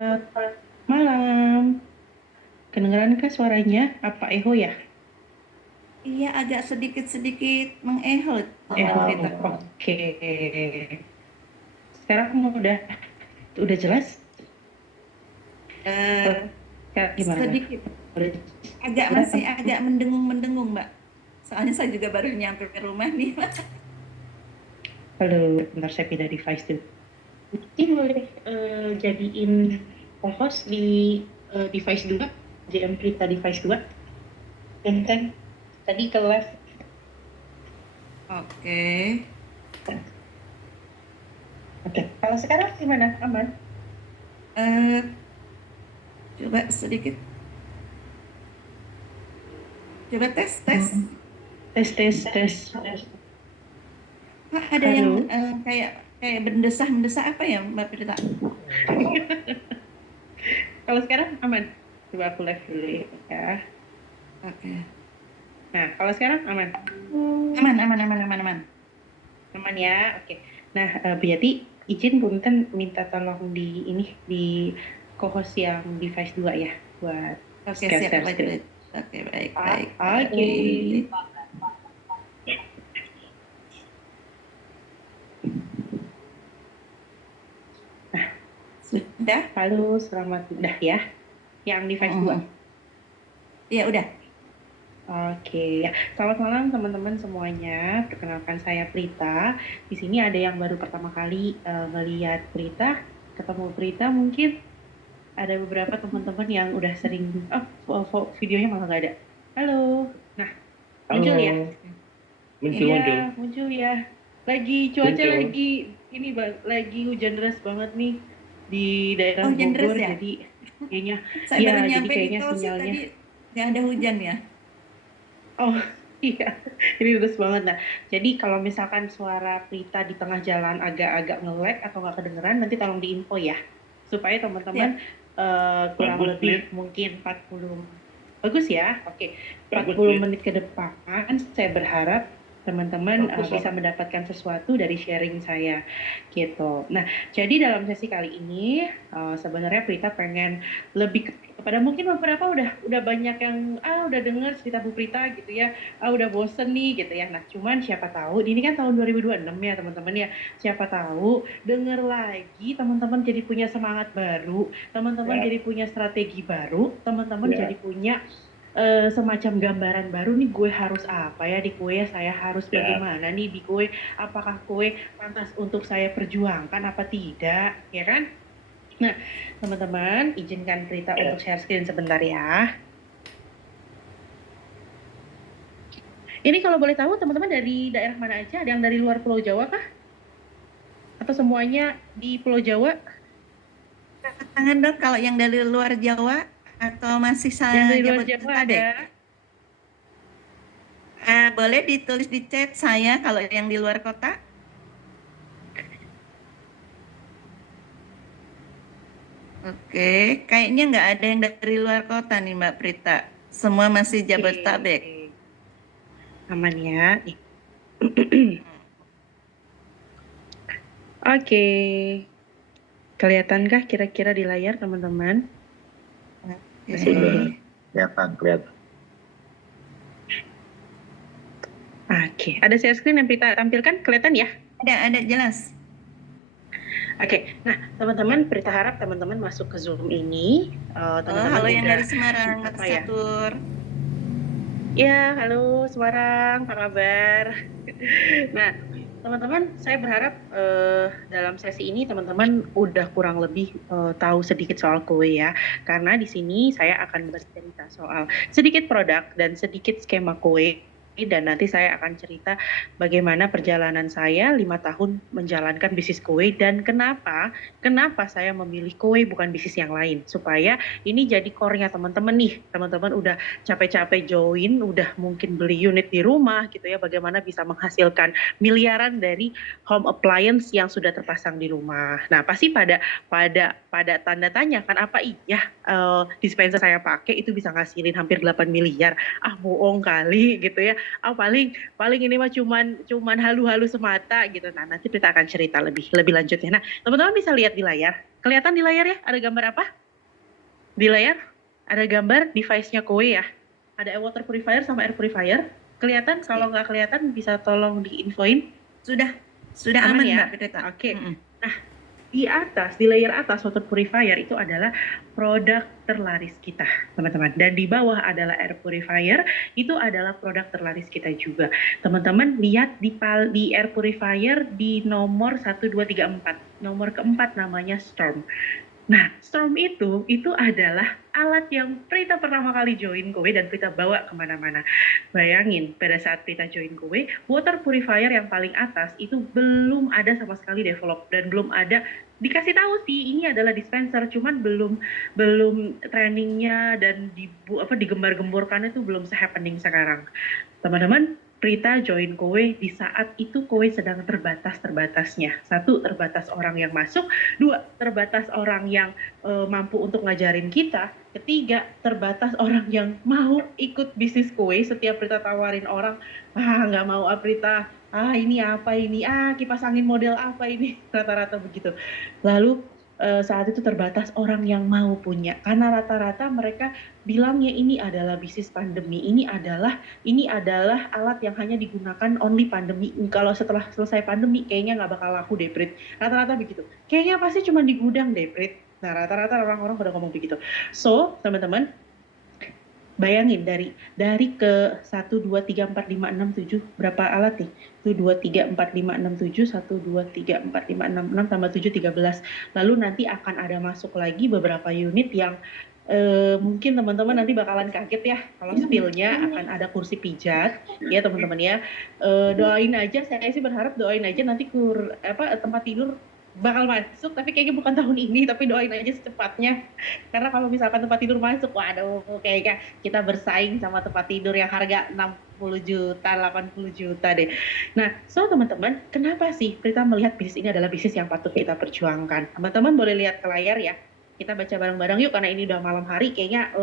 Selamat malam. Kedengeran kah suaranya? Apa eho ya? Iya, agak sedikit-sedikit mengeho, Mbak Eho. Prita. Oke. Sekarang udah jelas? Eh, Sekarang gimana? Sedikit, Udah masih jelas? agak mendengung-mendengung, Mbak. Soalnya saya juga baru nyampe rumah nih. Halo, bentar saya pindah device dulu. Mungkin boleh jadiin host di device 2, JM Prita device 2. Benteng tadi ke left. Oke. Oke. Kalau sekarang gimana? Aman? Eh, Coba sedikit. Coba tes, tes. Tes, tes, tes. Pak, ada yang Halo. kayak kayak mendesah-mendesah apa ya, Mbak Prita? Kalau sekarang aman. Coba aku live dulu ya. Oke. Nah, kalau sekarang aman. Aman, aman, aman, aman, aman. Aman ya. Oke. Nah, berarti izin punten minta tolong di co-host yang device 2 ya buat Oke, siap, share baik, screen. baik. Oke, baik, baik, Oke. baik. Nah, Sudah? halo, selamat udah ya. Yang device 2. Mhm. Iya, udah. Oke, ya. Selamat malam teman-teman semuanya. Perkenalkan saya Prita. Di sini ada yang baru pertama kali ngeliat Prita, ketemu Prita mungkin ada beberapa teman-teman yang udah sering, videonya malah nggak ada. Halo, nah muncul ya? Halo, muncul Iya, muncul muncul ya. Lagi cuaca muncul. lagi ini Bang, lagi hujan deras banget nih di daerah Oh, hujan deras Bogor, ya? jadi kayaknya, Saya ya baru jadi nyampe di kayaknya tol sih sinyalnya. tadi nggak ada hujan ya. Oh iya, ini deras banget. Nah, jadi kalau misalkan suara Prita di tengah jalan agak-agak nge-lag atau nggak kedengeran, nanti tolong diinfo ya, supaya teman-teman Siap. kurang Bagus lebih nih, mungkin 40. Bagus ya, oke. bagus 40 nih, menit ke depan, saya berharap teman-teman bagus bisa lah. mendapatkan sesuatu dari sharing saya, gitu. Nah, jadi dalam sesi kali ini, sebenarnya Prita pengen lebih kepada mungkin beberapa udah banyak yang udah dengar cerita Bu Prita gitu ya, udah bosen nih gitu ya. Nah, cuman siapa tahu ini kan tahun 2026 ya teman-teman ya. Siapa tahu denger lagi teman-teman jadi punya semangat baru, teman-teman Ya, jadi punya strategi baru, teman-teman jadi ya, punya semacam gambaran baru nih, gue harus apa ya di kue, saya harus ya. bagaimana nih di kue, apakah kue pantas untuk saya perjuangkan apa tidak, ya kan? Nah, teman-teman, izinkan Prita untuk Ya. share screen sebentar ya. Ini kalau boleh tahu, teman-teman dari daerah mana aja? Ada yang dari luar Pulau Jawa kah? Atau semuanya di Pulau Jawa? Tangan dong kalau yang dari luar Jawa atau masih Yang dari luar Jawa ada? Jabodetabek. Boleh ditulis di chat saya kalau yang di luar kota. Oke, kayaknya nggak ada yang dari luar kota nih Mbak Prita. Semua masih Oke, Jabodetabek. aman ya. Nih. Oke, kelihatankah kira-kira di layar teman-teman? Masih Oke, belum. Kelihatan, kelihatan. Oke, ada share screen yang Prita tampilkan, kelihatan ya? ada jelas. Oke, nah teman-teman, Prita harap teman-teman masuk ke Zoom ini, Oh, teman-teman halo yang udah dari Semarang, Mas apa ya? Catur. Ya, halo Semarang, apa kabar? Nah, teman-teman, saya berharap dalam sesi ini teman-teman udah kurang lebih tahu sedikit soal kue ya. Karena di sini saya akan bercerita soal sedikit produk dan sedikit skema kue. Dan nanti saya akan cerita bagaimana perjalanan saya 5 tahun menjalankan bisnis kue dan kenapa saya memilih kue bukan bisnis yang lain. Supaya ini jadi core-nya teman-teman nih. Teman-teman udah capek-capek join, udah mungkin beli unit di rumah gitu ya. Bagaimana bisa menghasilkan miliaran dari home appliance yang sudah terpasang di rumah. Nah, pasti pada tanda tanya kan, apa iya dispenser saya pakai itu bisa ngasilin hampir 8 miliar? Ah, bohong kali gitu ya. Ah, paling paling ini mah cuman halu-halu semata gitu. Nah, nanti kita akan cerita lebih lebih lanjutnya. Nah, teman-teman bisa lihat di layar. Kelihatan di layar ya? Ada gambar apa? Di layar ada gambar device-nya Kowe ya. Ada water purifier sama air purifier. Kelihatan? Kalau nggak kelihatan bisa tolong diinfoin. Sudah Aman aman ya? Mbak Prita. Oke. Mm-mm. Nah, di atas, di layer atas water purifier itu adalah produk terlaris kita, teman-teman. Dan di bawah adalah air purifier, itu adalah produk terlaris kita juga. Teman-teman lihat di air purifier di nomor 1, 2, 3, 4. Nomor keempat namanya Storm. Nah, Storm itu adalah alat yang Prita pertama kali join Kowe dan Prita bawa kemana-mana. Bayangin, pada saat Prita join Kowe, water purifier yang paling atas itu belum ada sama sekali develop dan belum ada dikasih tahu sih ini adalah dispenser, cuman belum trainingnya dan digembar-gemborkannya itu belum se-happening sekarang. Teman-teman, Prita join Kowe di saat itu Kowe sedang terbatas-terbatasnya. 1, terbatas orang yang masuk. 2, terbatas orang yang mampu untuk ngajarin kita. 3, terbatas orang yang mau ikut bisnis Kowe. Setiap Prita tawarin orang, nggak mau Prita, ini apa ini, kipas angin model apa ini, rata-rata begitu. Lalu saat itu terbatas orang yang mau punya, karena rata-rata mereka bilangnya ini adalah bisnis pandemi, ini adalah alat yang hanya digunakan only pandemi. Kalau setelah selesai pandemi kayaknya nggak bakal laku deh, Prit. Rata-rata begitu. Kayaknya pasti cuma di gudang deh, Prit. Nah, rata-rata orang-orang pada ngomong begitu. So, teman-teman, bayangin dari ke 1, 2, 3, 4, 5, 6, 7 berapa alat nih? 1, 2, 3, 4, 5, 6, 7, 1, 2, 3, 4, 5, 6 tambah 7, 13. Lalu nanti akan ada masuk lagi beberapa unit yang mungkin teman-teman nanti bakalan kaget ya kalau spill-nya akan ada kursi pijat ya teman-teman ya. Doain aja, saya sih berharap doain aja nanti tempat tidur bakal masuk, tapi kayaknya bukan tahun ini, tapi doain aja secepatnya. Karena kalau misalkan tempat tidur masuk, waduh, kayaknya kita bersaing sama tempat tidur yang harga 60 juta, 80 juta deh. Nah, so teman-teman, kenapa sih Prita melihat bisnis ini adalah bisnis yang patut kita perjuangkan? Teman-teman boleh lihat ke layar ya. Kita baca bareng-bareng yuk, karena ini udah malam hari, kayaknya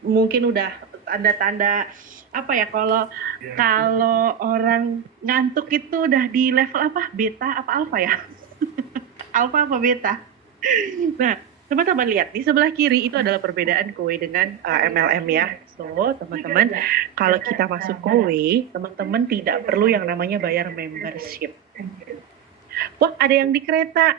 mungkin udah tanda-tanda apa ya, kalau orang ngantuk itu udah di level apa? Beta apa alfa ya? Alfa apa beta? Nah, teman-teman lihat di sebelah kiri itu adalah perbedaan Kowe dengan MLM ya. So, teman-teman, kalau kita masuk Kowe, teman-teman tidak perlu yang namanya bayar membership. Wah, ada yang di kereta.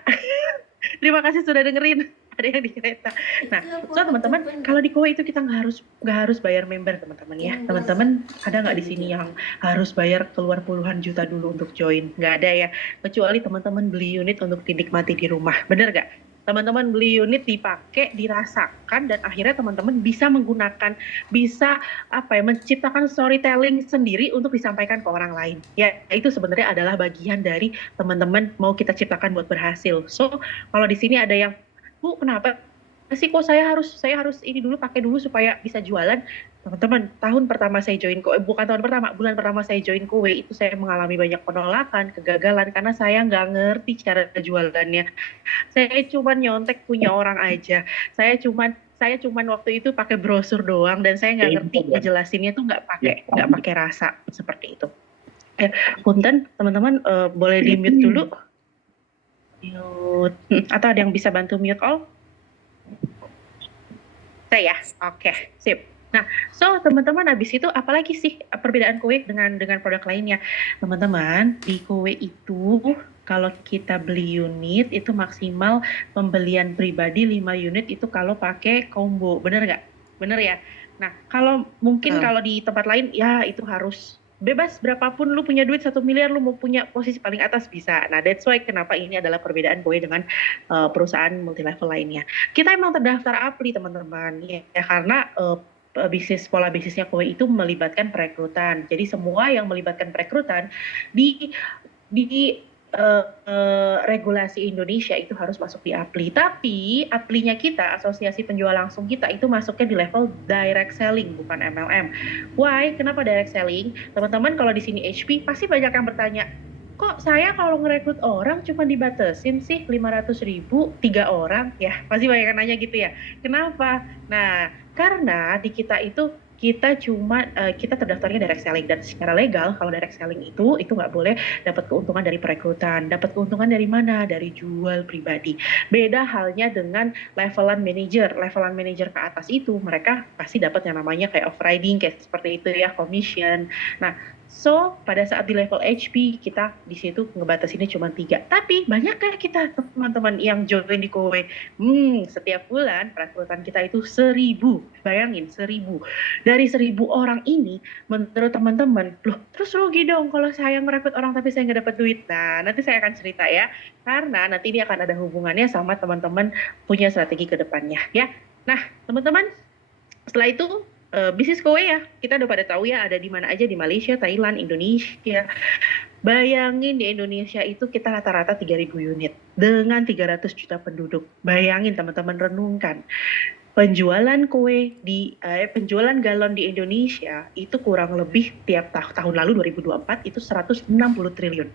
Terima kasih sudah dengerin. Ada yang di kereta. Nah, so teman-teman, kalau di Kowe itu kita nggak harus bayar member, teman-teman ya. Teman-teman, ada nggak di sini yang harus bayar keluar puluhan juta dulu untuk join? Nggak ada ya. Kecuali teman-teman beli unit untuk dinikmati di rumah. Bener nggak? Teman-teman beli unit, dipakai, dirasakan, dan akhirnya teman-teman bisa menggunakan, menciptakan storytelling sendiri untuk disampaikan ke orang lain. Ya, itu sebenarnya adalah bagian dari teman-teman mau kita ciptakan buat berhasil. So, kalau di sini ada yang, Bu, kenapa sih kok saya harus ini dulu, pakai dulu supaya bisa jualan? Teman-teman, bulan pertama saya join Kowe itu saya mengalami banyak penolakan, kegagalan, karena saya nggak ngerti cara jualannya. Saya cuma nyontek punya orang aja. Saya cuman waktu itu pakai brosur doang, dan saya nggak ngerti ngejelasinnya tuh nggak pakai rasa seperti itu. Punten, teman-teman, boleh di mute dulu. Mute. Atau ada yang bisa bantu mute all? Saya, oke, sip. Nah, so teman-teman, habis itu apalagi sih perbedaan Kowe dengan produk lainnya? Teman-teman, di Kowe itu kalau kita beli unit itu maksimal pembelian pribadi 5 unit itu kalau pakai combo, bener nggak? Bener ya? Nah, kalau mungkin kalau di tempat lain ya itu harus bebas, berapapun lu punya duit 1 miliar, lu mau punya posisi paling atas bisa. Nah, that's why kenapa ini adalah perbedaan Kowe dengan perusahaan multi level lainnya. Kita emang terdaftar APLI, teman-teman, ya karena pola bisnisnya Kowe itu melibatkan perekrutan. Jadi semua yang melibatkan perekrutan di regulasi Indonesia itu harus masuk di APLI. Tapi APLI-nya kita, Asosiasi Penjual Langsung kita, itu masuknya di level direct selling, bukan MLM. Why? Kenapa direct selling? Teman-teman, kalau di sini HP pasti banyak yang bertanya, kok saya kalau ngerekrut orang cuma dibatasin sih 500.000 3 orang? Ya, pasti banyak yang nanya gitu ya. Kenapa? Nah, karena di kita itu kita terdaftarnya direct selling, dan secara legal kalau direct selling itu nggak boleh dapat keuntungan dari perekrutan. Dapat keuntungan dari mana? Dari jual pribadi. Beda halnya dengan levelan manager ke atas itu mereka pasti dapat yang namanya kayak overriding, kayak seperti itu ya, commission. Nah, so pada saat di level HP kita di situ ngebatasinnya cuma 3. Tapi banyakkah kita teman-teman yang join di Kowe? Setiap bulan perekrutan kita itu 1.000. Bayangin 1.000. Dari 1.000 orang ini, menurut teman-teman, loh terus rugi dong kalau saya merekrut orang tapi saya nggak dapat duit. Nah, nanti saya akan cerita ya, karena nanti ini akan ada hubungannya sama teman-teman punya strategi ke depannya ya. Nah, teman-teman, setelah itu bisnis Kowe ya, kita udah pada tahu ya ada di mana aja, di Malaysia, Thailand, Indonesia. Bayangin di Indonesia itu kita rata-rata 3.000 unit dengan 300 juta penduduk. Bayangin teman-teman, renungkan. Penjualan galon di Indonesia itu kurang lebih tiap tahun lalu 2024 itu 160 triliun.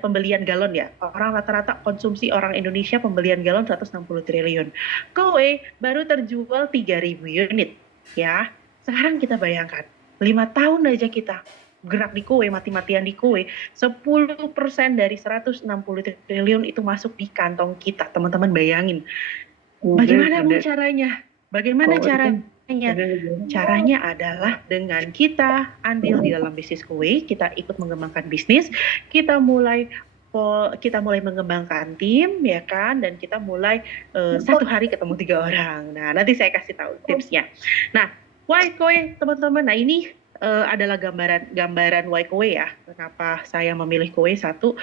Pembelian galon ya. Orang rata-rata konsumsi orang Indonesia pembelian galon 160 triliun. Kowe baru terjual 3.000 unit ya. Sekarang kita bayangkan 5 tahun aja kita gerak di Kowe, mati-matian di Kowe, 10% dari 160 triliun itu masuk di kantong kita. Teman-teman bayangin. Bagaimana Bu caranya? Bagaimana caranya? Caranya adalah dengan kita andil di dalam bisnis Kowe, kita ikut mengembangkan bisnis, kita mulai mengembangkan tim ya kan, dan kita mulai satu hari ketemu 3 orang. Nah, nanti saya kasih tahu tipsnya. Nah, why Kowe teman-teman. Nah, ini adalah gambaran why Kowe ya. Kenapa saya memilih Kowe? Satu,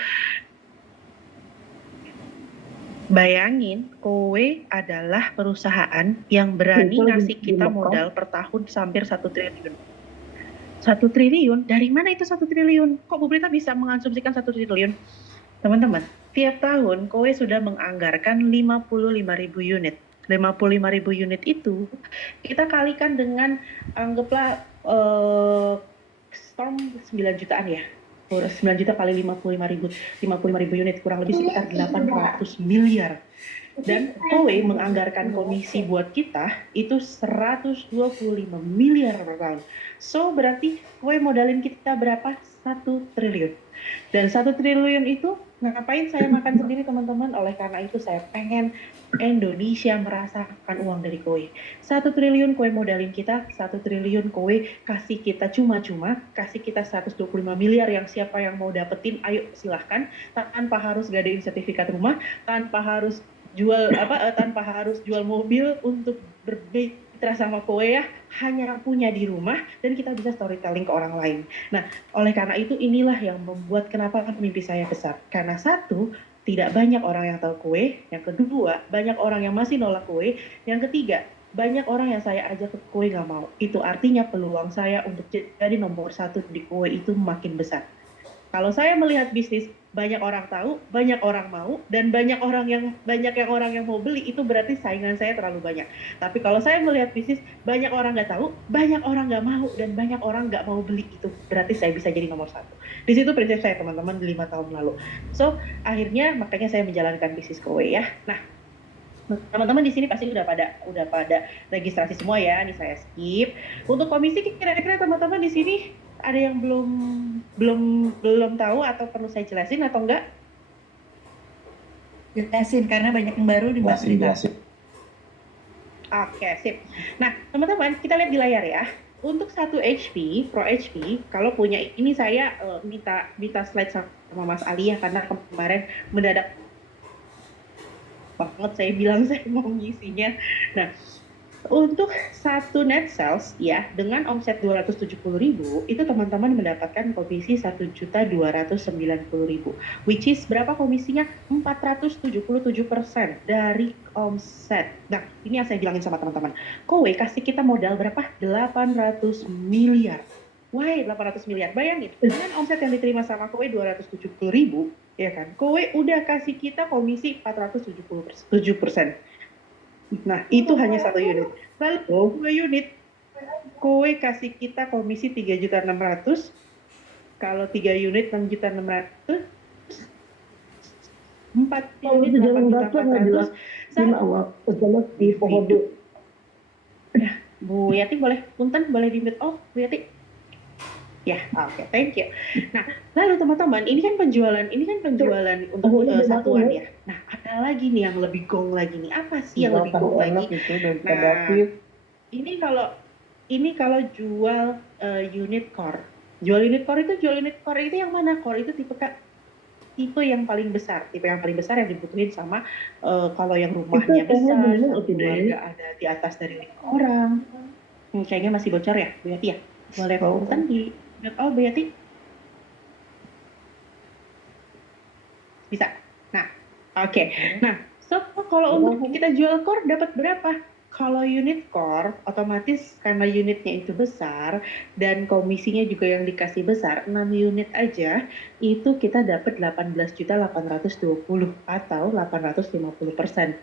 bayangin, Kowe adalah perusahaan yang berani ngasih kita modal per tahun hampir 1 triliun. 1 triliun? Dari mana itu 1 triliun? Kok Bu Prita bisa mengasumsikan 1 triliun? Teman-teman, tiap tahun Kowe sudah menganggarkan 55.000 unit. 55.000 unit itu kita kalikan dengan, anggaplah storm 9 jutaan ya. 9 juta kali 55.000 unit, kurang lebih sekitar 800 miliar. Dan Kowe menganggarkan komisi buat kita itu 125 miliar per tahun. So berarti Kowe modalin kita berapa? 1 triliun. Dan 1 triliun itu ngapain saya makan sendiri teman-teman? Oleh karena itu saya pengen Indonesia merasakan uang dari Kowe. 1 triliun Kowe modalin kita, 1 triliun Kowe kasih kita cuma-cuma, kasih kita 125 miliar yang siapa yang mau dapetin, ayo silahkan. Tanpa harus gadein sertifikat rumah, tanpa harus jual mobil untuk bermitra sama Kowe ya, hanya punya di rumah dan kita bisa storytelling ke orang lain. Nah, oleh karena itu inilah yang membuat kenapa mimpi saya besar. Karena satu, tidak banyak orang yang tahu Kowe. Yang kedua, banyak orang yang masih nolak Kowe. Yang ketiga, banyak orang yang saya ajak ke Kowe nggak mau. Itu artinya peluang saya untuk jadi nomor 1 di Kowe itu makin besar. Kalau saya melihat bisnis, banyak orang tahu, banyak orang mau, dan banyak orang yang mau beli, itu berarti saingan saya terlalu banyak. Tapi kalau saya melihat bisnis, banyak orang nggak tahu, banyak orang nggak mau, dan banyak orang nggak mau beli, itu berarti saya bisa jadi nomor 1. Di situ prinsip saya teman-teman 5 tahun lalu. So akhirnya makanya saya menjalankan bisnis Kowe ya. Nah, teman-teman di sini pasti udah pada registrasi semua ya. Ini saya skip. Untuk komisi kira-kira teman-teman di sini ada yang belum tahu atau perlu saya jelasin atau enggak? Jelasin karena banyak yang baru di Mbak Prita. Oke, sip. Nah, teman-teman, kita lihat di layar ya. Untuk 1 HP, Pro HP, kalau punya ini saya minta slide sama Mas Ali ya, karena kemarin mendadak banget saya bilang saya mau ngisinya. Nah, untuk 1 net sales ya dengan omset 270.000 itu teman-teman mendapatkan komisi 1.290.000, which is berapa komisinya? 477% dari omset. Nah, ini yang saya bilangin sama teman-teman. Kowe kasih kita modal berapa? 800 miliar. Why 800 miliar? Bayangin, dengan omset yang diterima sama Kowe 270.000, ya kan? Kowe udah kasih kita komisi 477%. Nah, itu hanya 1 unit. Lalu 2 unit, Kowe kasih kita komisi 3.600.000. Kalau 3 unit 6.600.000, 4 unit 8.400.000. Bu Yati boleh, punten boleh di-mute. Oh, Bu Yati. Ya, oke, thank you. Nah, lalu teman-teman, ini kan penjualan untuk satuan ya. Nah, ada lagi nih yang lebih gong lagi nih. Apa sih yang lebih gong lagi? itu dari Pak Nah, David. ini kalau jual unit core. Jual unit core itu yang mana? Core itu tipe yang paling besar. Tipe yang paling besar yang dibutuhin sama kalau yang rumahnya besar, keluarga ada di atas dari 5 orang. Kayaknya masih bocor ya, Bu Yati ya? Boleh punten di oh Bu Yati? Bisa. Nah, oke. Nah, so kalau untuk kita jual core dapat berapa? Kalau unit core, otomatis karena unitnya itu besar dan komisinya juga yang dikasih besar, 6 unit aja itu kita dapat 18.820 atau 850%.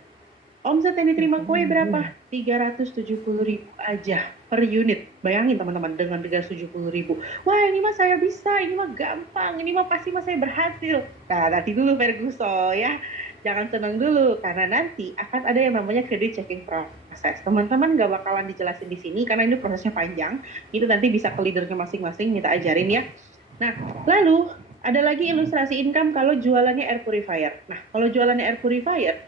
Omset yang diterima kue berapa? 370.000 aja per unit. Bayangin teman-teman dengan 370.000. Wah ini mah saya bisa, ini mah gampang, ini mah pasti mah saya berhasil. Nah nanti dulu Ferguson ya. Jangan senang dulu karena nanti akan ada yang namanya credit checking process. Teman-teman nggak bakalan dijelasin di sini karena ini prosesnya panjang. Itu nanti bisa ke leadernya masing-masing kita ajarin ya. Nah lalu ada lagi ilustrasi income kalau jualannya air purifier. Nah kalau jualannya air purifier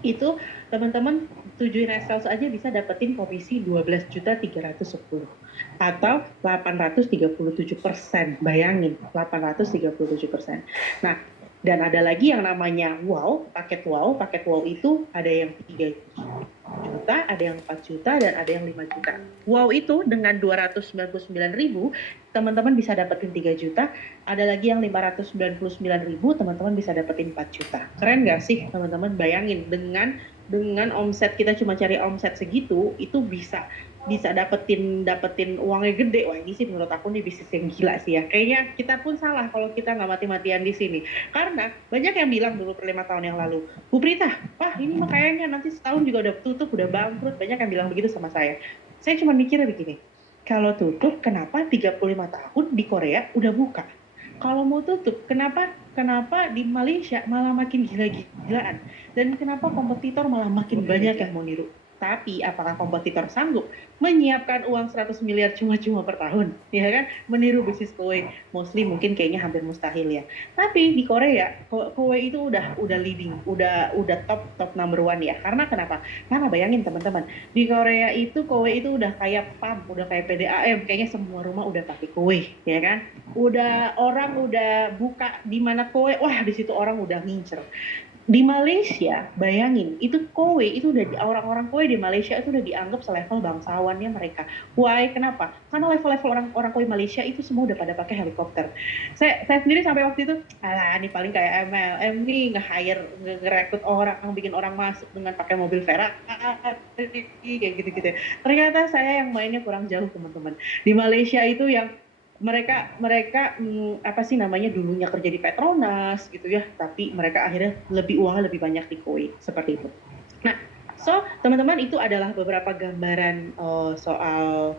itu teman-teman 7 sales aja bisa dapetin komisi 12.310 atau 837%. Bayangin 837%. Nah, dan ada lagi yang namanya paket wow itu ada yang 3 juta, ada yang 4 juta, dan ada yang 5 juta. Wow itu dengan 299.000, teman-teman bisa dapetin 3 juta, ada lagi yang 599.000, teman-teman bisa dapetin 4 juta. Keren nggak sih teman-teman? Bayangin dengan omset kita cuma cari omset segitu, itu bisa dapetin uangnya gede. Wah ini sih menurut aku nih bisnis yang gila sih ya. Kayaknya kita pun salah kalau kita nggak mati-matian di sini. Karena banyak yang bilang dulu 5 tahun yang lalu, Bu Prita, wah ini mah kayaknya nanti setahun juga udah tutup, udah bangkrut. Banyak yang bilang begitu sama saya. Saya cuma mikirnya begini, kalau tutup kenapa 35 tahun di Korea udah buka? Kalau mau tutup, kenapa di Malaysia malah makin gila-gilaan? Dan kenapa kompetitor malah makin banyak yang mau niru? Tapi apakah kompetitor sanggup menyiapkan uang 100 miliar cuma-cuma per tahun? Ya kan? Meniru bisnis kue. Mostly mungkin kayaknya hampir mustahil ya. Tapi di Korea, kue itu udah leading, udah top number one ya. Karena kenapa? Karena bayangin teman-teman, di Korea itu kue itu udah kayak PAM, udah kayak PDAM, kayaknya semua rumah udah pakai kue, ya kan? Orang udah buka di mana kue, wah di situ orang udah ngincer. Di Malaysia, bayangin, itu kowe itu udah orang-orang kowe di Malaysia itu udah dianggap selevel bangsawannya mereka. Why? Kenapa? Karena level-level orang kowe Malaysia itu semua udah pada pakai helikopter. Saya sendiri sampai waktu itu, alah ini paling kayak MLM nih, nge-hire, nge-rekrut orang, bikin orang masuk dengan pakai mobil Ferrari, kayak gitu-gitu. Ternyata saya yang mainnya kurang jauh teman-teman. Di Malaysia itu yang mereka apa sih namanya dulunya kerja di Petronas gitu ya, tapi mereka akhirnya uangnya lebih banyak di koi seperti itu. Nah, so teman-teman itu adalah beberapa gambaran soal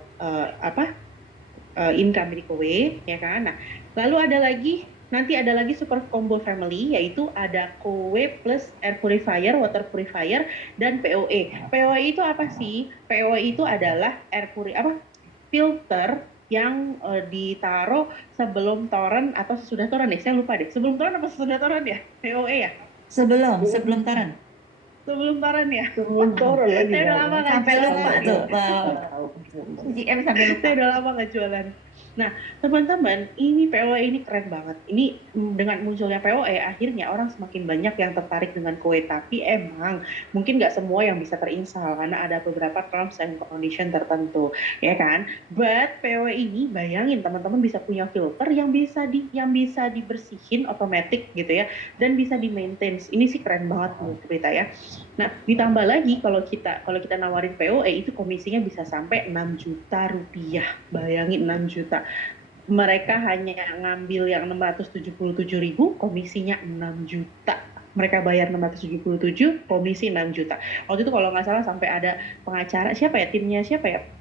income di koi ya kan. Nah, lalu nanti ada lagi super combo family, yaitu ada kue plus air purifier, water purifier, dan POE. POE itu apa sih? POE itu adalah filter yang ditaruh sebelum toren atau sesudah toren ya, saya lupa deh. Sebelum toren apa sesudah toren ya? POE ya? Sebelum toren. Sebelum toren ya? Sebelum toren lagi. Saya udah lama nggak Sampai jualan. lupa tuh. GM sampai lupa. Saya udah lama nggak jualan. Nah, teman-teman, ini POE ini keren banget. Ini dengan munculnya POE, akhirnya orang semakin banyak yang tertarik dengan kue. Tapi emang mungkin nggak semua yang bisa terinstall karena ada beberapa terms and condition tertentu, ya kan? But POE ini, bayangin teman-teman bisa punya filter yang bisa dibersihin otomatis gitu ya, dan bisa di maintain. Ini sih keren banget menurut kita ya. Nah, ditambah lagi kalau kita nawarin POE itu komisinya bisa sampai 6 juta rupiah. Bayangin 6 juta. Mereka hanya ngambil yang 677.000, komisinya 6 juta. Mereka bayar 677, komisi 6 juta. Waktu itu kalau nggak salah sampai ada pengacara,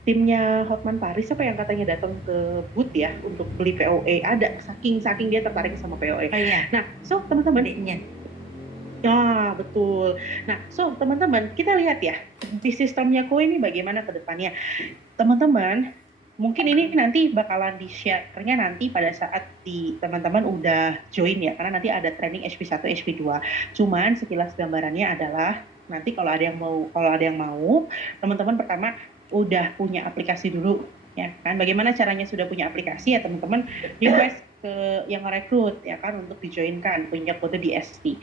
timnya Hotman Paris, siapa yang katanya datang ke booth ya untuk beli POE. Ada, saking dia tertarik sama POE. Oh iya. Nah, so teman-teman, Ya, betul. Nah, so teman-teman, kita lihat ya, di sistemnya Kue ini bagaimana ke depannya. Teman-teman, mungkin ini nanti bakalan di-share-nya nanti pada saat teman-teman udah join ya, karena nanti ada training HP1, HP2. Cuman sekilas gambarannya adalah nanti kalau ada yang mau, teman-teman pertama udah punya aplikasi dulu ya kan. Bagaimana caranya sudah punya aplikasi ya teman-teman request ke yang rekrut ya kan untuk dijoinkan punya kode di ST.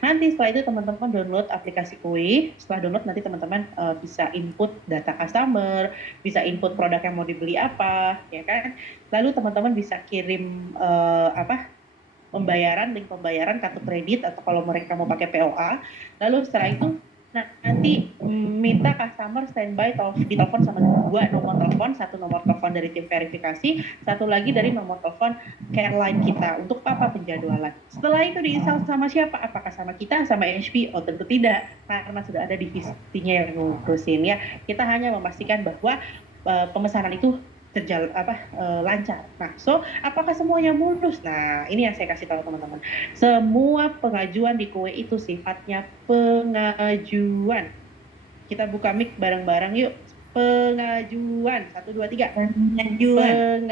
Nanti setelah itu teman-teman download aplikasi Kue. Setelah download nanti teman-teman bisa input data customer, bisa input produk yang mau dibeli apa, ya kan. Lalu teman-teman bisa kirim link pembayaran kartu kredit atau kalau mereka mau pakai POA. Lalu setelah itu nanti minta customer standby di telepon sama 2 nomor telepon, 1 nomor telepon dari tim verifikasi, 1 lagi dari nomor telepon care line kita untuk apa penjadwalan. Setelah itu diinstal sama siapa? Apakah sama kita, sama HP? Oh tentu tidak, karena sudah ada divisinya yang ngurusin ya. Kita hanya memastikan bahwa pemesanan itu lancar. Nah, so apakah semuanya mulus? Nah, ini yang saya kasih tahu teman-teman. Semua pengajuan di Kue itu sifatnya pengajuan. Kita buka mic bareng-bareng yuk. Pengajuan. 1, 2, 3. Pengajuan.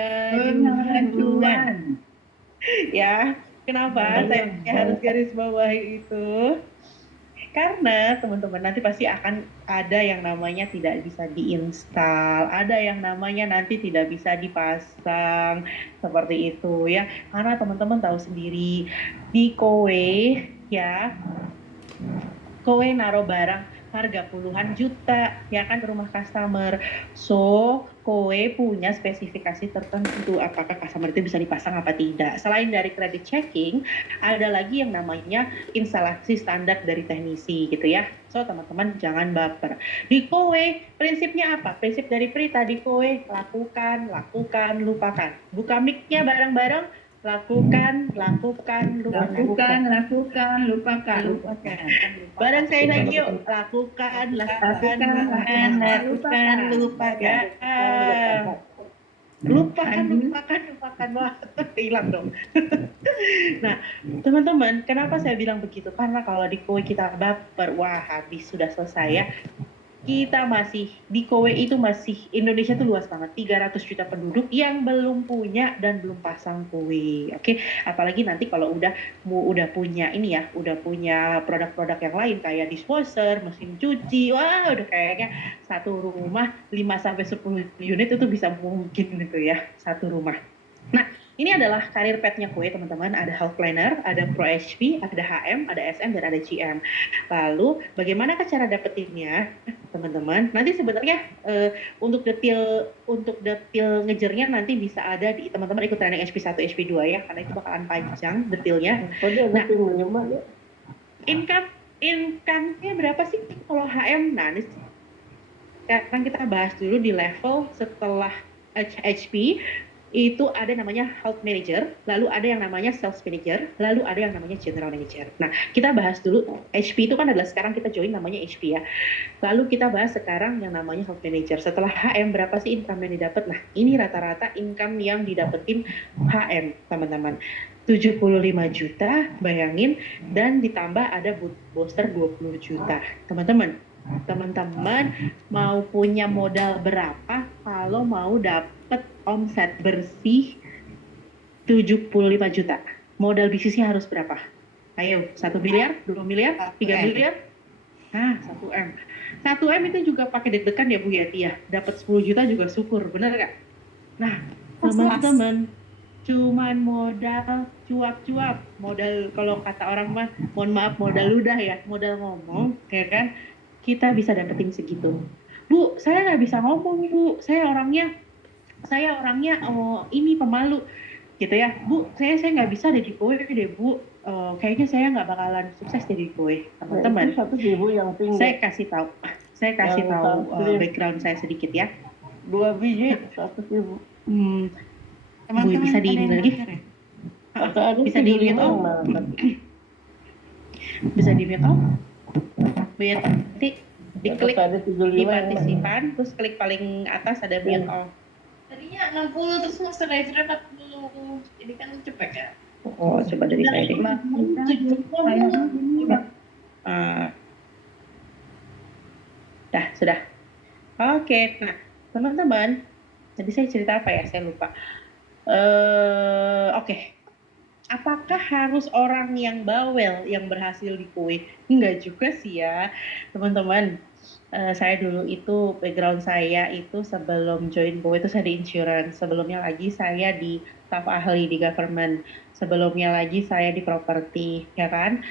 Ya, kenapa saya harus garis bawahi itu? Karena teman-teman nanti pasti akan ada yang namanya tidak bisa diinstal, ada yang namanya nanti tidak bisa dipasang, seperti itu ya. Karena teman-teman tahu sendiri di Kowe ya, Kowe naruh barang harga puluhan juta ya kan rumah customer. So, Kowe punya spesifikasi tertentu apakah customer itu bisa dipasang apa tidak. Selain dari credit checking, ada lagi yang namanya instalasi standar dari teknisi gitu ya. So, teman-teman jangan baper. Di Kowe, prinsipnya apa? Prinsip dari Prita di Kowe, lakukan, lupakan. Buka mic-nya bareng-bareng. Lakukan, lupakan. Lupakan. Bareng saya lagi yuk. Lakukan, Lupakan. ya. Lupakan. Wah, hilang dong. Nah, teman-teman, kenapa saya bilang begitu? Karena kalau di Kowe kita baper, wah habis sudah selesai ya. Kita masih di Kowe itu masih Indonesia tuh luas banget, 300 juta penduduk yang belum punya dan belum pasang Kowe. Oke, apalagi nanti kalau udah punya ini ya, udah punya produk-produk yang lain kayak disposer, mesin cuci. Wah, udah kayaknya satu rumah 5 sampai 10 unit itu bisa mungkin gitu ya, satu rumah. Nah, ini adalah karir petnya Kue teman-teman. Ada health planner, ada Pro HP, ada HM, ada SM, dan ada GM. Lalu bagaimana cara dapetinnya teman-teman? Nanti sebenarnya untuk detail ngejernya nanti bisa ada di teman-teman ikut training HP1, HP2 ya, karena itu bakalan panjang detailnya. Nah, income-nya berapa sih kalau HM? Nah, ini sekarang kita bahas dulu di level setelah HP. Itu ada namanya health manager, lalu ada yang namanya sales manager, lalu ada yang namanya general manager. Nah, kita bahas dulu HP itu kan adalah sekarang kita join namanya HP ya. Lalu kita bahas sekarang yang namanya health manager. Setelah HM berapa sih income yang didapat? Nah, ini rata-rata income yang didapetin HM, teman-teman. 75 juta, bayangin, dan ditambah ada booster 20 juta. Teman-teman mau punya modal berapa kalau mau dapat omset bersih 75 juta? Modal bisnisnya harus berapa? Ayo, 1 miliar, 2 miliar, 3 miliar? Nah, 1 M. 1 M itu juga pakai deg-degan ya Bu Yati ya. Dapat 10 juta juga syukur, bener nggak? Nah, teman-teman, cuman modal cuap-cuap. Modal, kalau kata orang mah, mohon maaf, modal ludah ya, modal ngomong, ya kan? Kita bisa dapetin segitu. Bu, saya nggak bisa ngomong Bu, saya orangnya ini pemalu gitu ya. Bu, saya nggak bisa jadi Kue deh Bu. Kayaknya saya nggak bakalan sukses jadi Kue, teman-teman. Saya kasih tahu background saya sedikit ya. 2 biji 1.000. Bu, bisa di ini lagi? Bisa di mute om? Bisa di mute om? Bu Yati, diklik di partisipan, terus klik paling atas ada mute off. Tadinya 60 terus master laser 40. Ini kan cepet ya. Oh, coba dari saya deh. Eh, sudah. Oke, nah teman-teman, tadi saya cerita apa ya? Saya lupa. Oke. Apakah harus orang yang bawel yang berhasil di kue? Enggak juga sih ya, teman-teman. Saya dulu itu background saya itu sebelum join kue itu saya di insurance. Sebelumnya lagi saya di staf ahli di government. Sebelumnya lagi saya di properti, ya kan?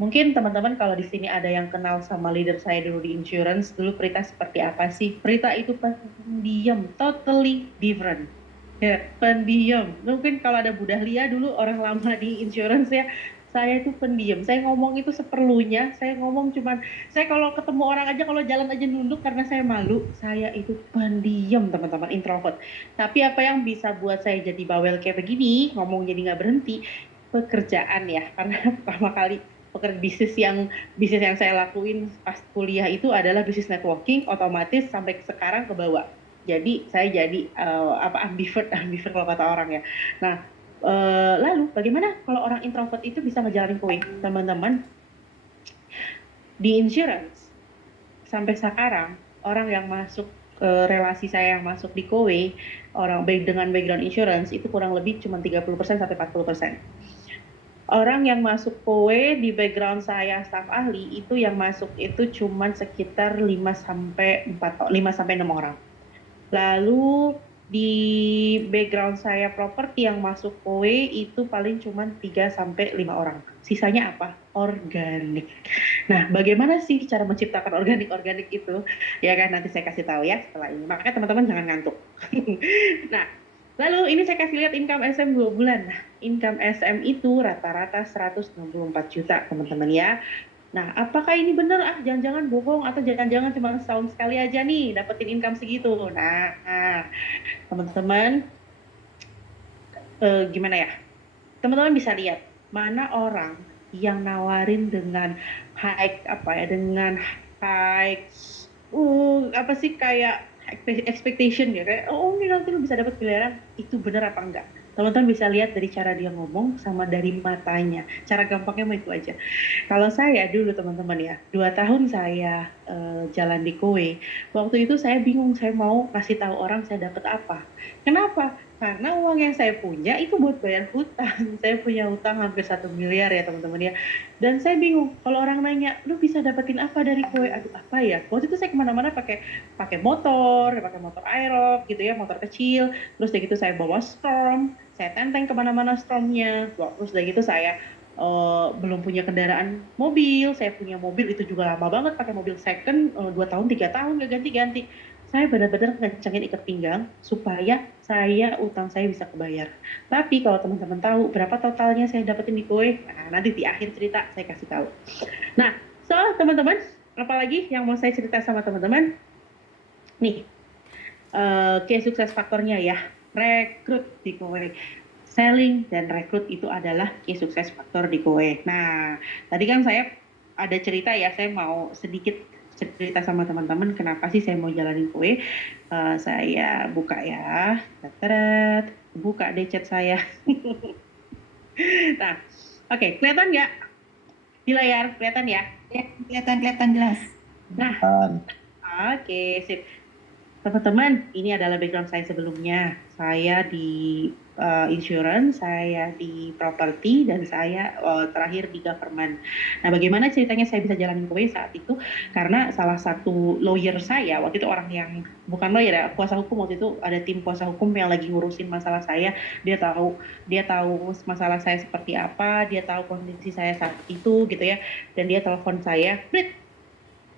Mungkin teman-teman kalau di sini ada yang kenal sama leader saya dulu di insurance, dulu Prita seperti apa sih? Prita itu pendiam, totally different. Ya, pendiam. Mungkin kalau ada Bu Dahlia dulu orang lama di insurance ya, saya itu pendiam. Saya ngomong itu seperlunya. Saya ngomong cuman, saya kalau ketemu orang aja, kalau jalan aja nunduk karena saya malu. Saya itu pendiam, teman-teman, introvert. Tapi apa yang bisa buat saya jadi bawel kayak begini, ngomong jadi nggak berhenti, pekerjaan ya. Karena pertama kali bisnis yang saya lakuin pas kuliah itu adalah bisnis networking, otomatis sampai sekarang ke bawah. Jadi saya jadi ambivert kalau kata orang ya. Nah, lalu bagaimana kalau orang introvert itu bisa ngejalanin kue, teman-teman? Di insurance sampai sekarang orang yang masuk relasi saya yang masuk di kowe orang baik dengan background insurance itu kurang lebih cuma 30% sampai 40%. Orang yang masuk kowe di background saya staf ahli itu yang masuk itu cuma sekitar 5 sampai 6 orang. Lalu di background saya properti yang masuk kowe itu paling cuma 3 sampai 5 orang. Sisanya apa? Organik. Nah, bagaimana sih cara menciptakan organik-organik itu? Ya kan nanti saya kasih tahu ya setelah ini. Makanya teman-teman jangan ngantuk. Nah, lalu ini saya kasih lihat income SM 2 bulan. Nah, income SM itu rata-rata 164 juta, teman-teman ya. Nah, apakah ini benar? Jangan-jangan bohong atau jangan-jangan cuma setahun sekali aja nih dapetin income segitu. Nah, teman-teman, gimana ya? Teman-teman bisa lihat mana orang yang nawarin dengan dengan high apa sih kayak expectation ya kayak oh ini nanti lu bisa dapat miliaran, itu benar apa enggak? Teman-teman bisa lihat dari cara dia ngomong sama dari matanya. Cara gampangnya mah itu aja. Kalau saya dulu teman-teman ya, 2 tahun saya jalan di kowe. Waktu itu saya bingung saya mau kasih tahu orang saya dapat apa. Kenapa? Karena uang yang saya punya itu buat bayar hutang. Saya punya hutang hampir 1 miliar ya teman-teman ya. Dan saya bingung kalau orang nanya, lu bisa dapetin apa dari kowe? Aduh apa ya? Waktu itu saya kemana-mana pakai motor aerob gitu ya, motor kecil. Terus dari gitu saya bawa Storm, saya tenteng kemana-mana Stormnya. Terus dari gitu saya belum punya kendaraan mobil, saya punya mobil itu juga lama banget pakai mobil second 2 tahun 3 tahun gak ganti-ganti. Saya benar-benar ngencengin ikat pinggang supaya utang saya bisa kebayar. Tapi kalau teman-teman tahu berapa totalnya saya dapetin di kowe, nah, nanti di akhir cerita saya kasih tahu. Nah, teman-teman, apalagi yang mau saya cerita sama teman-teman? Nih, key sukses faktornya ya, rekrut di kowe. Selling dan rekrut itu adalah key sukses faktor di kowe. Nah, tadi kan saya ada cerita ya, saya mau sedikit cerita sama teman-teman kenapa sih saya mau jalanin kue. Saya buka ya, buka deh chat saya. Nah, oke, kelihatan nggak di layar? Kelihatan ya? Kelihatan jelas. Nah, oke, sip. Teman-teman, ini adalah background saya sebelumnya. Saya di insurance, saya di property, dan saya terakhir di government. Nah, bagaimana ceritanya saya bisa jalanin kue saat itu? Karena salah satu lawyer saya, waktu itu orang yang bukan lawyer ya, kuasa hukum waktu itu ada tim kuasa hukum yang lagi ngurusin masalah saya. Dia tahu masalah saya seperti apa, dia tahu kondisi saya saat itu gitu ya. Dan dia telepon saya, Brit,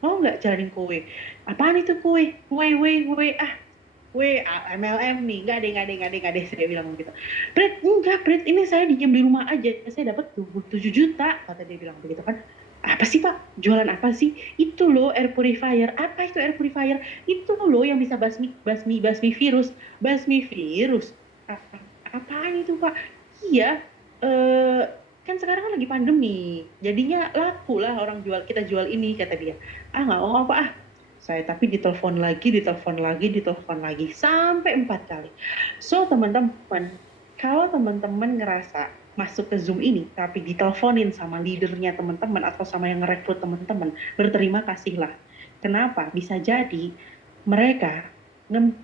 mau nggak jalanin kue? Apaan itu kue? Kue, MLM nih, nggak deh, saya bilang begitu. Brit, ini saya diam di rumah aja, saya dapat 27 juta, kata dia bilang begitu kan. Apa sih Pak? Jualan apa sih? Itu loh air purifier. Apa itu air purifier? Itu loh yang bisa basmi virus. Basmi virus? Apaan itu Pak? Iya, kan sekarang kan lagi pandemi, jadinya laku lah orang kita jual ini, kata dia. Nggak mau apa saya tapi ditelepon lagi sampai 4 kali. So teman-teman, kalau teman-teman ngerasa masuk ke Zoom ini, tapi diteleponin sama leadernya teman-teman atau sama yang ngerekrut teman-teman, berterima kasihlah. Kenapa? Bisa jadi mereka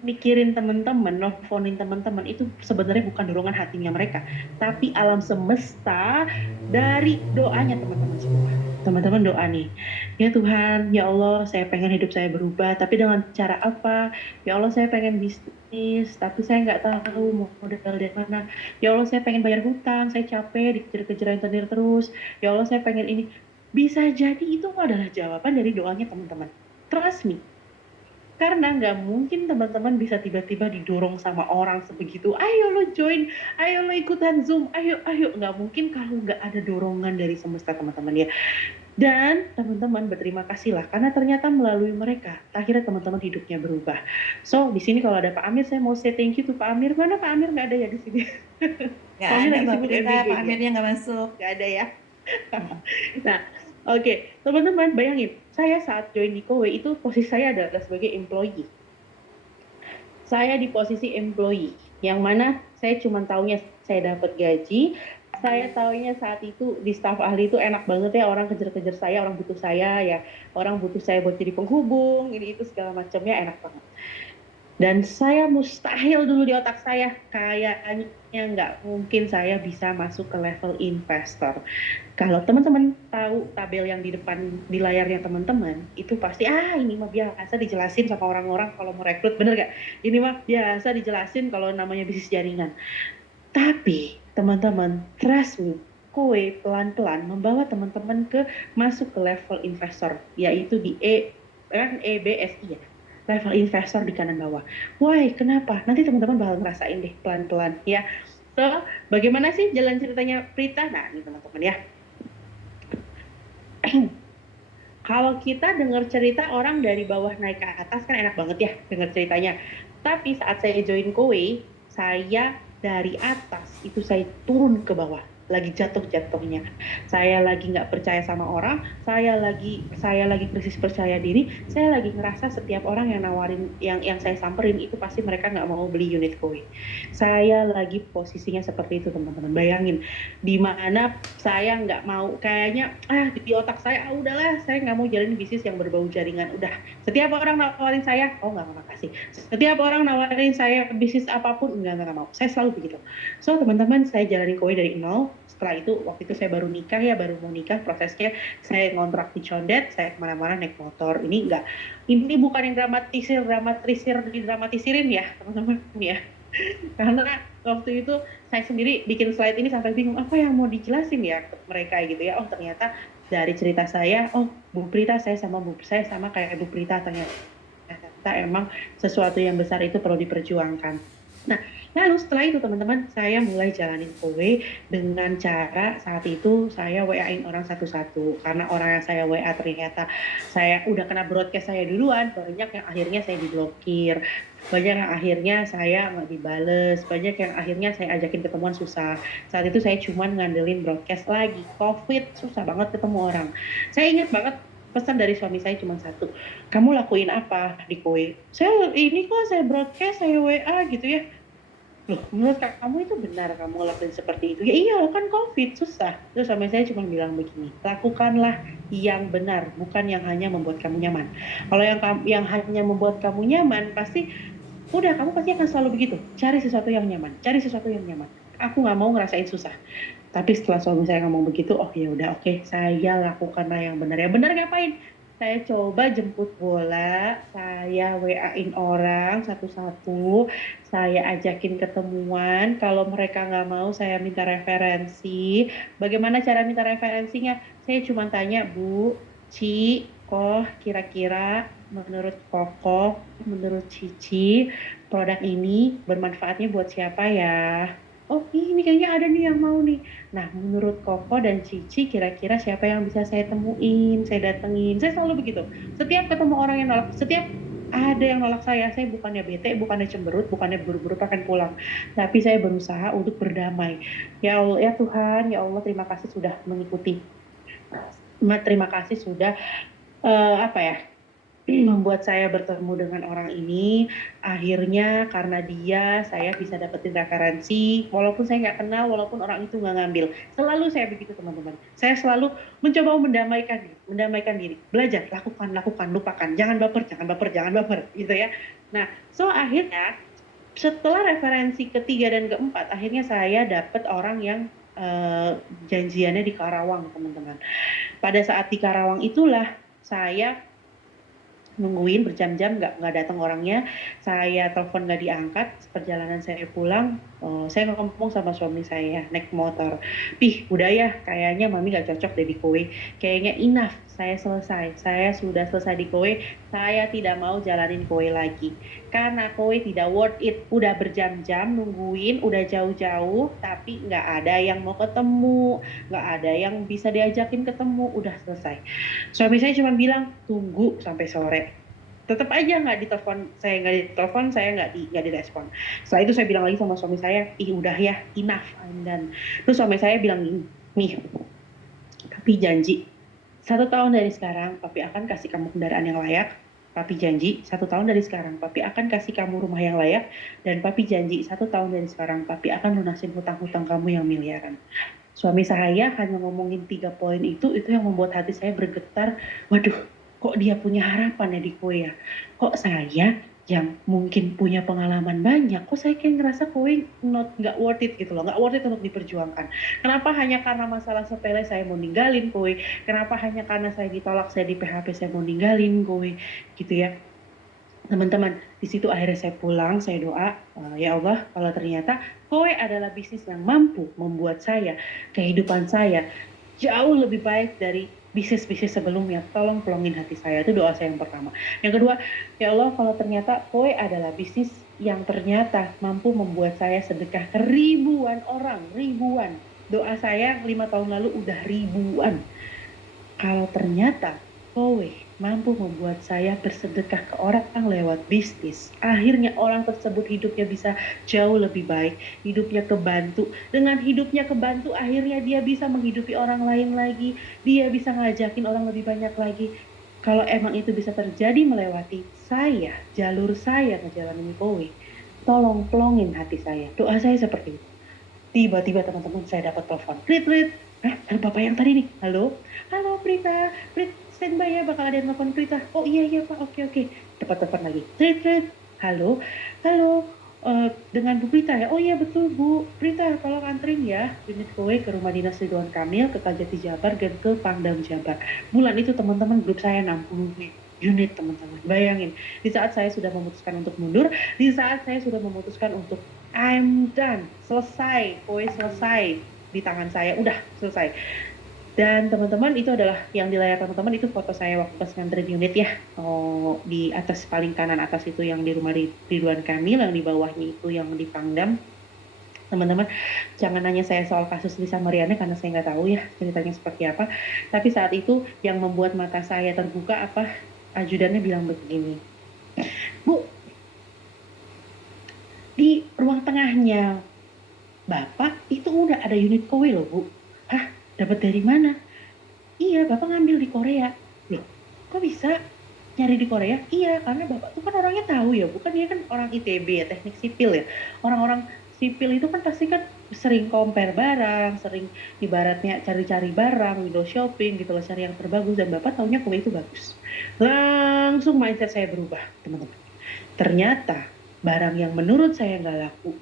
mikirin teman-teman, nelfonin teman-teman itu sebenarnya bukan dorongan hatinya mereka, tapi alam semesta dari doanya teman-teman semua. Teman-teman doa nih, ya Tuhan, ya Allah, saya pengen hidup saya berubah, tapi dengan cara apa? Ya Allah, saya pengen bisnis, tapi saya nggak tahu mau modal dari mana. Ya Allah, saya pengen bayar hutang, saya capek dikejar-kejar rentenir terus. Ya Allah, saya pengen ini. Bisa jadi itu adalah jawaban dari doanya teman-teman. Trust me. Karena nggak mungkin teman-teman bisa tiba-tiba didorong sama orang sebegitu, ayo lo join, ayo lo ikutan Zoom, ayo, ayo. Nggak mungkin kalau nggak ada dorongan dari semesta teman-teman ya. Dan teman-teman berterima kasihlah karena ternyata melalui mereka akhirnya teman-teman hidupnya berubah. So di sini kalau ada Pak Amir, saya mau say thank you to Pak Amir. Mana Pak Amir? Nggak ada ya di sini. Nggak Pak Amir ada lagi Mbak sibuk Prita, MBG Pak ya? Amirnya nggak masuk. Nggak ada ya. Nah, oke, teman-teman bayangin, saya saat join di Kowe itu posisi saya adalah sebagai employee. Saya di posisi employee, yang mana saya cuma taunya saya dapat gaji, saya taunya saat itu di staf ahli itu enak banget ya, orang kejar-kejar saya, orang butuh saya ya, orang butuh saya buat jadi penghubung, ini itu segala macamnya enak banget. Dan saya mustahil dulu di otak saya, kayaknya nggak mungkin saya bisa masuk ke level investor. Kalau teman-teman tahu tabel yang di depan di layarnya teman-teman, itu pasti ini mah biasa dijelasin sama orang-orang kalau mau rekrut, bener gak? Ini mah biasa dijelasin kalau namanya bisnis jaringan. Tapi teman-teman, trust me, Kowe pelan-pelan membawa teman-teman ke masuk ke level investor, yaitu di EBSI ya, level investor di kanan bawah. Why? Kenapa? Nanti teman-teman bakal ngerasain deh pelan-pelan ya. So, bagaimana sih jalan ceritanya Prita? Nah, ini teman-teman ya. Kalau kita dengar cerita orang dari bawah naik ke atas kan enak banget ya dengar ceritanya. Tapi saat saya join Kowe, saya dari atas itu saya turun ke bawah, lagi jatuh-jatuhnya. Saya lagi nggak percaya sama orang, saya lagi krisis percaya diri, saya lagi ngerasa setiap orang yang nawarin yang saya samperin itu pasti mereka nggak mau beli unit Kowe. Saya lagi posisinya seperti itu teman-teman. Bayangin di mana saya nggak mau, kayaknya di otak saya udahlah saya nggak mau jalin bisnis yang berbau jaringan. Udah, setiap orang nawarin saya, oh nggak makasih. Setiap orang nawarin saya bisnis apapun, enggak mau. Saya selalu begitu. So teman-teman, saya jalani Kowe dari nol. Setelah itu waktu itu saya baru nikah ya, baru mau nikah, prosesnya saya ngontrak di Condet, saya kemana-mana naik motor. Ini bukan yang didramatisirin ya teman-teman ya. Karena waktu itu saya sendiri bikin slide ini sampai bingung apa yang mau dijelasin ya ke mereka gitu ya. Oh ternyata dari cerita saya, oh Bu Prita, saya sama kayak Bu Prita, ternyata emang sesuatu yang besar itu perlu diperjuangkan. Nah, lalu setelah itu teman-teman, saya mulai jalanin Kowe dengan cara saat itu saya WA-in orang satu-satu. Karena orang yang saya WA ternyata saya udah kena broadcast saya duluan, banyak yang akhirnya saya diblokir, banyak yang akhirnya saya nggak dibales, banyak yang akhirnya saya ajakin ketemuan susah. Saat itu saya cuman ngandelin broadcast lagi, COVID, susah banget ketemu orang. Saya ingat banget pesan dari suami saya cuma satu, kamu lakuin apa di Kowe? Saya broadcast, saya WA gitu ya. Loh, menurut kamu itu benar kamu ngelakuin seperti itu? Ya iya, kan COVID, susah. Terus suami saya cuma bilang begini, lakukanlah yang benar, bukan yang hanya membuat kamu nyaman. Kalau yang hanya membuat kamu nyaman, pasti kamu pasti akan selalu begitu. Cari sesuatu yang nyaman, cari sesuatu yang nyaman. Aku nggak mau ngerasain susah. Tapi setelah suami saya ngomong begitu, oh ya udah oke, saya lakukanlah yang benar. Yang benar ngapain? Saya coba jemput bola, saya WA-in orang satu-satu, saya ajakin ketemuan. Kalau mereka nggak mau, saya minta referensi. Bagaimana cara minta referensinya? Saya cuma tanya, Bu, Ci, Koh, kira-kira menurut Koko, menurut Cici, produk ini bermanfaatnya buat siapa ya? Oh ini kayaknya ada nih yang mau nih. Nah menurut Koko dan Cici kira-kira siapa yang bisa saya temuin, saya datengin. Saya selalu begitu. Setiap ketemu orang yang nolak, setiap ada yang nolak saya bukannya bete, bukannya cemberut, bukannya buru-buru pengen pulang. Tapi saya berusaha untuk berdamai. Ya Allah, ya Tuhan, ya Allah terima kasih sudah mengikuti. Terima kasih sudah apa ya, membuat saya bertemu dengan orang ini. Akhirnya karena dia saya bisa dapetin referensi walaupun saya nggak kenal, walaupun orang itu nggak ngambil. Selalu saya begitu teman-teman, saya selalu mencoba mendamaikan diri, belajar, lakukan, lupakan, jangan baper, jangan baper gitu ya. Nah, so akhirnya setelah referensi ketiga dan keempat, akhirnya saya dapet orang yang janjiannya di Karawang, teman-teman. Pada saat di Karawang itulah saya nungguin berjam-jam nggak datang orangnya. Saya telepon nggak diangkat. Perjalanan saya pulang, saya ngomong sama suami saya naik motor, "Pih, udah ya, kayaknya mami nggak cocok deh di kowe, kayaknya enough, saya sudah selesai di kowe, saya tidak mau jalanin kowe lagi karena kowe tidak worth it, udah berjam-jam nungguin, udah jauh-jauh tapi nggak ada yang mau ketemu, nggak ada yang bisa diajakin ketemu, udah selesai." Suami saya cuma bilang tunggu sampai sore. Tetap aja nggak ditelepon, saya nggak direspon. Setelah itu saya bilang lagi sama suami saya, udah ya, enough, I'm done. Terus suami saya bilang gini, nih, papi janji 1 tahun dari sekarang papi akan kasih kamu kendaraan yang layak. Papi janji 1 tahun dari sekarang papi akan kasih kamu rumah yang layak, dan papi janji 1 tahun dari sekarang papi akan lunasin hutang-hutang kamu yang miliaran. Suami saya hanya ngomongin 3 poin itu yang membuat hati saya bergetar. Waduh, kok dia punya harapan ya di kowe ya? Kok saya yang mungkin punya pengalaman banyak, kok saya kayak ngerasa kowe nggak worth it gitu loh, nggak worth it untuk diperjuangkan. Kenapa hanya karena masalah sepele saya mau ninggalin kowe? Kenapa hanya karena saya ditolak, saya di PHP, saya mau ninggalin kowe? Gitu ya. Teman-teman, di situ akhirnya saya pulang, saya doa, ya Allah, kalau ternyata kowe adalah bisnis yang mampu membuat kehidupan saya jauh lebih baik dari bisnis-bisnis sebelumnya, tolong pelongin hati saya. Itu doa saya yang pertama. Yang kedua, ya Allah, kalau ternyata kowe adalah bisnis yang ternyata mampu membuat saya sedekah ke ribuan orang, ribuan. Doa saya 5 tahun lalu udah ribuan. Kalau ternyata kowe mampu membuat saya bersedekah ke orang lewat bisnis, akhirnya orang tersebut hidupnya bisa jauh lebih baik, hidupnya kebantu. Dengan hidupnya kebantu, akhirnya dia bisa menghidupi orang lain lagi, dia bisa ngajakin orang lebih banyak lagi. Kalau emang itu bisa terjadi melewati saya, jalur saya ngejalanin kowe, tolong pelongin hati saya. Doa saya seperti itu. Tiba-tiba teman-teman saya dapat telepon. Prit, bapak yang tadi nih. Halo Prita, standby ya, bakal ada yang telepon Prita. Oh iya Pak, oke. Dapat telepon lagi. Prit, halo, dengan Bu Prita ya. Oh iya betul Bu Prita, tolong anterin ya unit kowe ke rumah dinas Ridwan Kamil, ke Kajati Jabar, dan ke Pangdam Jabar. Bulan itu teman-teman, grup saya 60 unit teman-teman. Bayangin, di saat saya sudah memutuskan untuk mundur, di saat saya sudah memutuskan untuk I'm done, selesai, kowe selesai di tangan saya, udah selesai. Dan teman-teman, itu adalah yang di layar teman-teman, itu foto saya waktu pas nganterin unit ya. Oh, di atas paling kanan atas itu yang di rumah Ridwan Kamil, yang di bawahnya itu yang di Pangdam. Teman-teman, jangan nanya saya soal kasus Lisa Mariani karena saya nggak tahu ya ceritanya seperti apa. Tapi saat itu yang membuat mata saya terbuka ajudannya bilang begini, Bu, di ruang tengahnya Bapak itu udah ada unit kowe loh Bu. Hah? Dapat dari mana? Iya, Bapak ngambil di Korea. Loh, kok bisa nyari di Korea? Iya, karena Bapak tuh kan orangnya tahu ya, bukan dia kan orang ITB ya, teknik sipil ya. Orang-orang sipil itu kan pasti kan sering compare barang, sering ibaratnya cari-cari barang, window shopping gitu loh, cari yang terbagus, dan Bapak taunya kowe itu bagus. Langsung mindset saya berubah, teman-teman. Ternyata barang yang menurut saya nggak laku,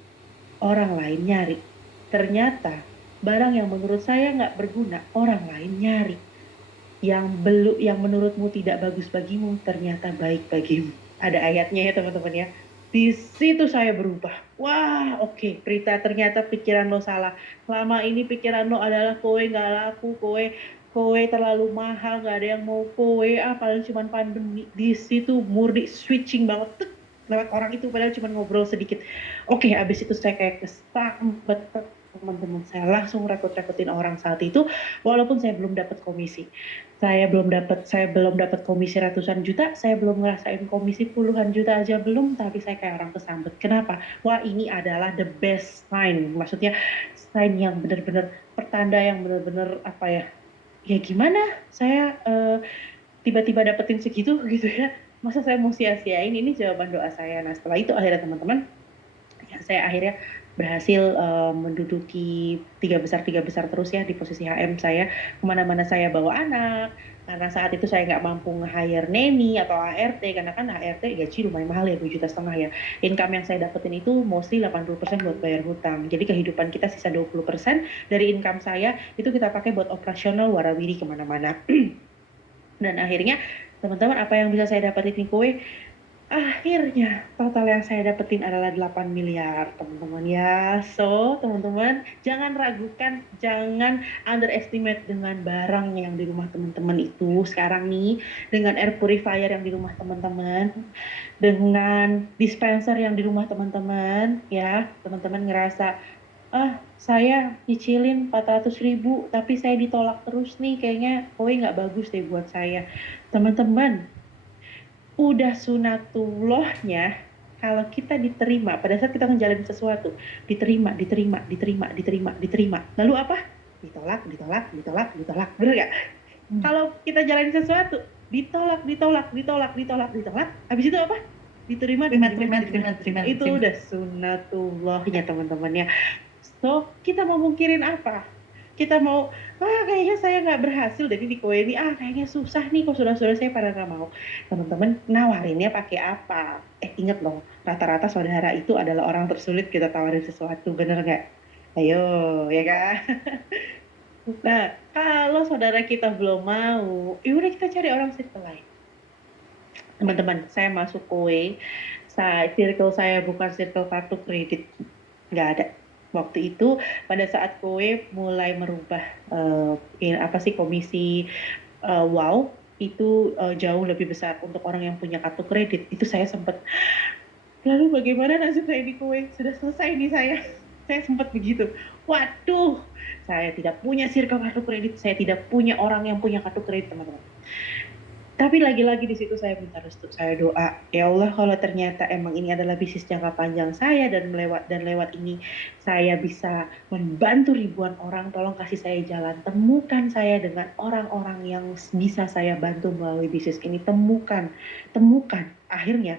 orang lain nyari. Ternyata barang yang menurut saya nggak berguna, orang lain nyari. Yang menurutmu tidak bagus bagimu, ternyata baik bagimu. Ada ayatnya ya teman-teman ya. Di situ saya berubah. Wah, oke, Prita, ternyata pikiran lo salah. Selama ini pikiran lo adalah kowe nggak laku, kowe terlalu mahal, nggak ada yang mau kowe, paling cuma pandemi. Di situ murni switching banget. Lewat orang itu padahal cuma ngobrol sedikit. Oke, abis itu saya kayak kesambet teman-teman, saya langsung rekrut-rekrutin orang saat itu, walaupun saya belum dapat komisi. Saya belum dapat komisi ratusan juta, saya belum ngerasain komisi puluhan juta aja belum, tapi saya kayak orang kesambet. Kenapa? Wah, ini adalah the best sign. Maksudnya sign yang benar-benar pertanda yang benar-benar ya gimana saya tiba-tiba dapetin segitu gitu ya. masa saya mau sia-siain, ini jawaban doa saya. Nah setelah itu akhirnya teman-teman, ya, saya akhirnya berhasil menduduki tiga besar terus ya di posisi HM saya. Kemana-mana saya bawa anak, karena saat itu saya nggak mampu nge-hire nanny atau ART, karena kan ART gaji lumayan mahal ya, 2,5 juta ya. Income yang saya dapetin itu mostly 80% buat bayar hutang, jadi kehidupan kita sisa 20% dari income saya itu kita pakai buat operasional warawiri kemana-mana. Dan akhirnya teman-teman, apa yang bisa saya dapetin di kue, akhirnya total yang saya dapetin adalah 8 miliar teman-teman ya. So teman-teman, jangan ragukan, jangan underestimate dengan barang yang di rumah teman-teman itu sekarang nih, dengan air purifier yang di rumah teman-teman, dengan dispenser yang di rumah teman-teman ya. Teman-teman ngerasa, saya nyicilin 400.000 tapi saya ditolak terus nih, kayaknya kowe nggak bagus deh buat saya. Teman-teman, udah sunatullahnya kalau kita diterima pada saat kita ngejalanin sesuatu, diterima, lalu apa? Ditolak, bener gak? Kalau kita jalanin sesuatu, ditolak, habis itu apa? Diterima. Itu udah sunatullahnya teman-teman ya. So kita mau mungkirin apa? Kita mau, kayaknya saya nggak berhasil jadi di kue ini, kayaknya susah nih, kok saudara-saudara saya pada nggak mau. Teman-teman, nawarinnya pakai apa? Ingat loh, rata-rata saudara itu adalah orang tersulit kita tawarin sesuatu, bener nggak? Ayo, ya kan? Nah, kalau saudara kita belum mau, udah kita cari orang circle lain. Teman-teman, saya masuk kue, circle saya bukan circle kartu kredit, nggak ada. Waktu itu pada saat kowe mulai merubah komisi wow itu jauh lebih besar untuk orang yang punya kartu kredit, itu saya sempat, lalu bagaimana nasib saya di kowe, sudah selesai nih saya sempat begitu. Waduh, saya tidak punya circle kartu kredit, saya tidak punya orang yang punya kartu kredit teman-teman. Tapi lagi-lagi di situ saya minta restu, saya doa, ya Allah, kalau ternyata emang ini adalah bisnis jangka panjang saya dan lewat ini saya bisa membantu ribuan orang, tolong kasih saya jalan, temukan saya dengan orang-orang yang bisa saya bantu melalui bisnis ini, temukan. Akhirnya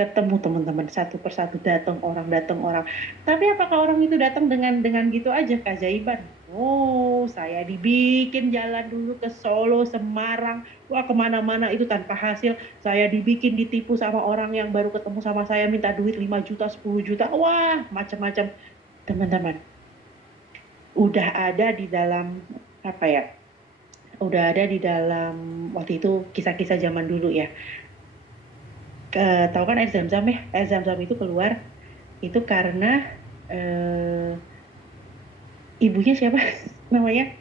ketemu teman-teman, satu persatu datang orang. Tapi apakah orang itu datang dengan gitu aja keajaiban? Saya dibikin jalan dulu ke Solo, Semarang, kemana-mana itu tanpa hasil. Saya dibikin ditipu sama orang yang baru ketemu sama saya, minta duit 5 juta, 10 juta, macam-macam. Teman-teman, udah ada di dalam waktu itu kisah-kisah zaman dulu ya. Tahu kan air zam-zam ya? Air zam-zam itu keluar itu karena ibunya siapa namanya,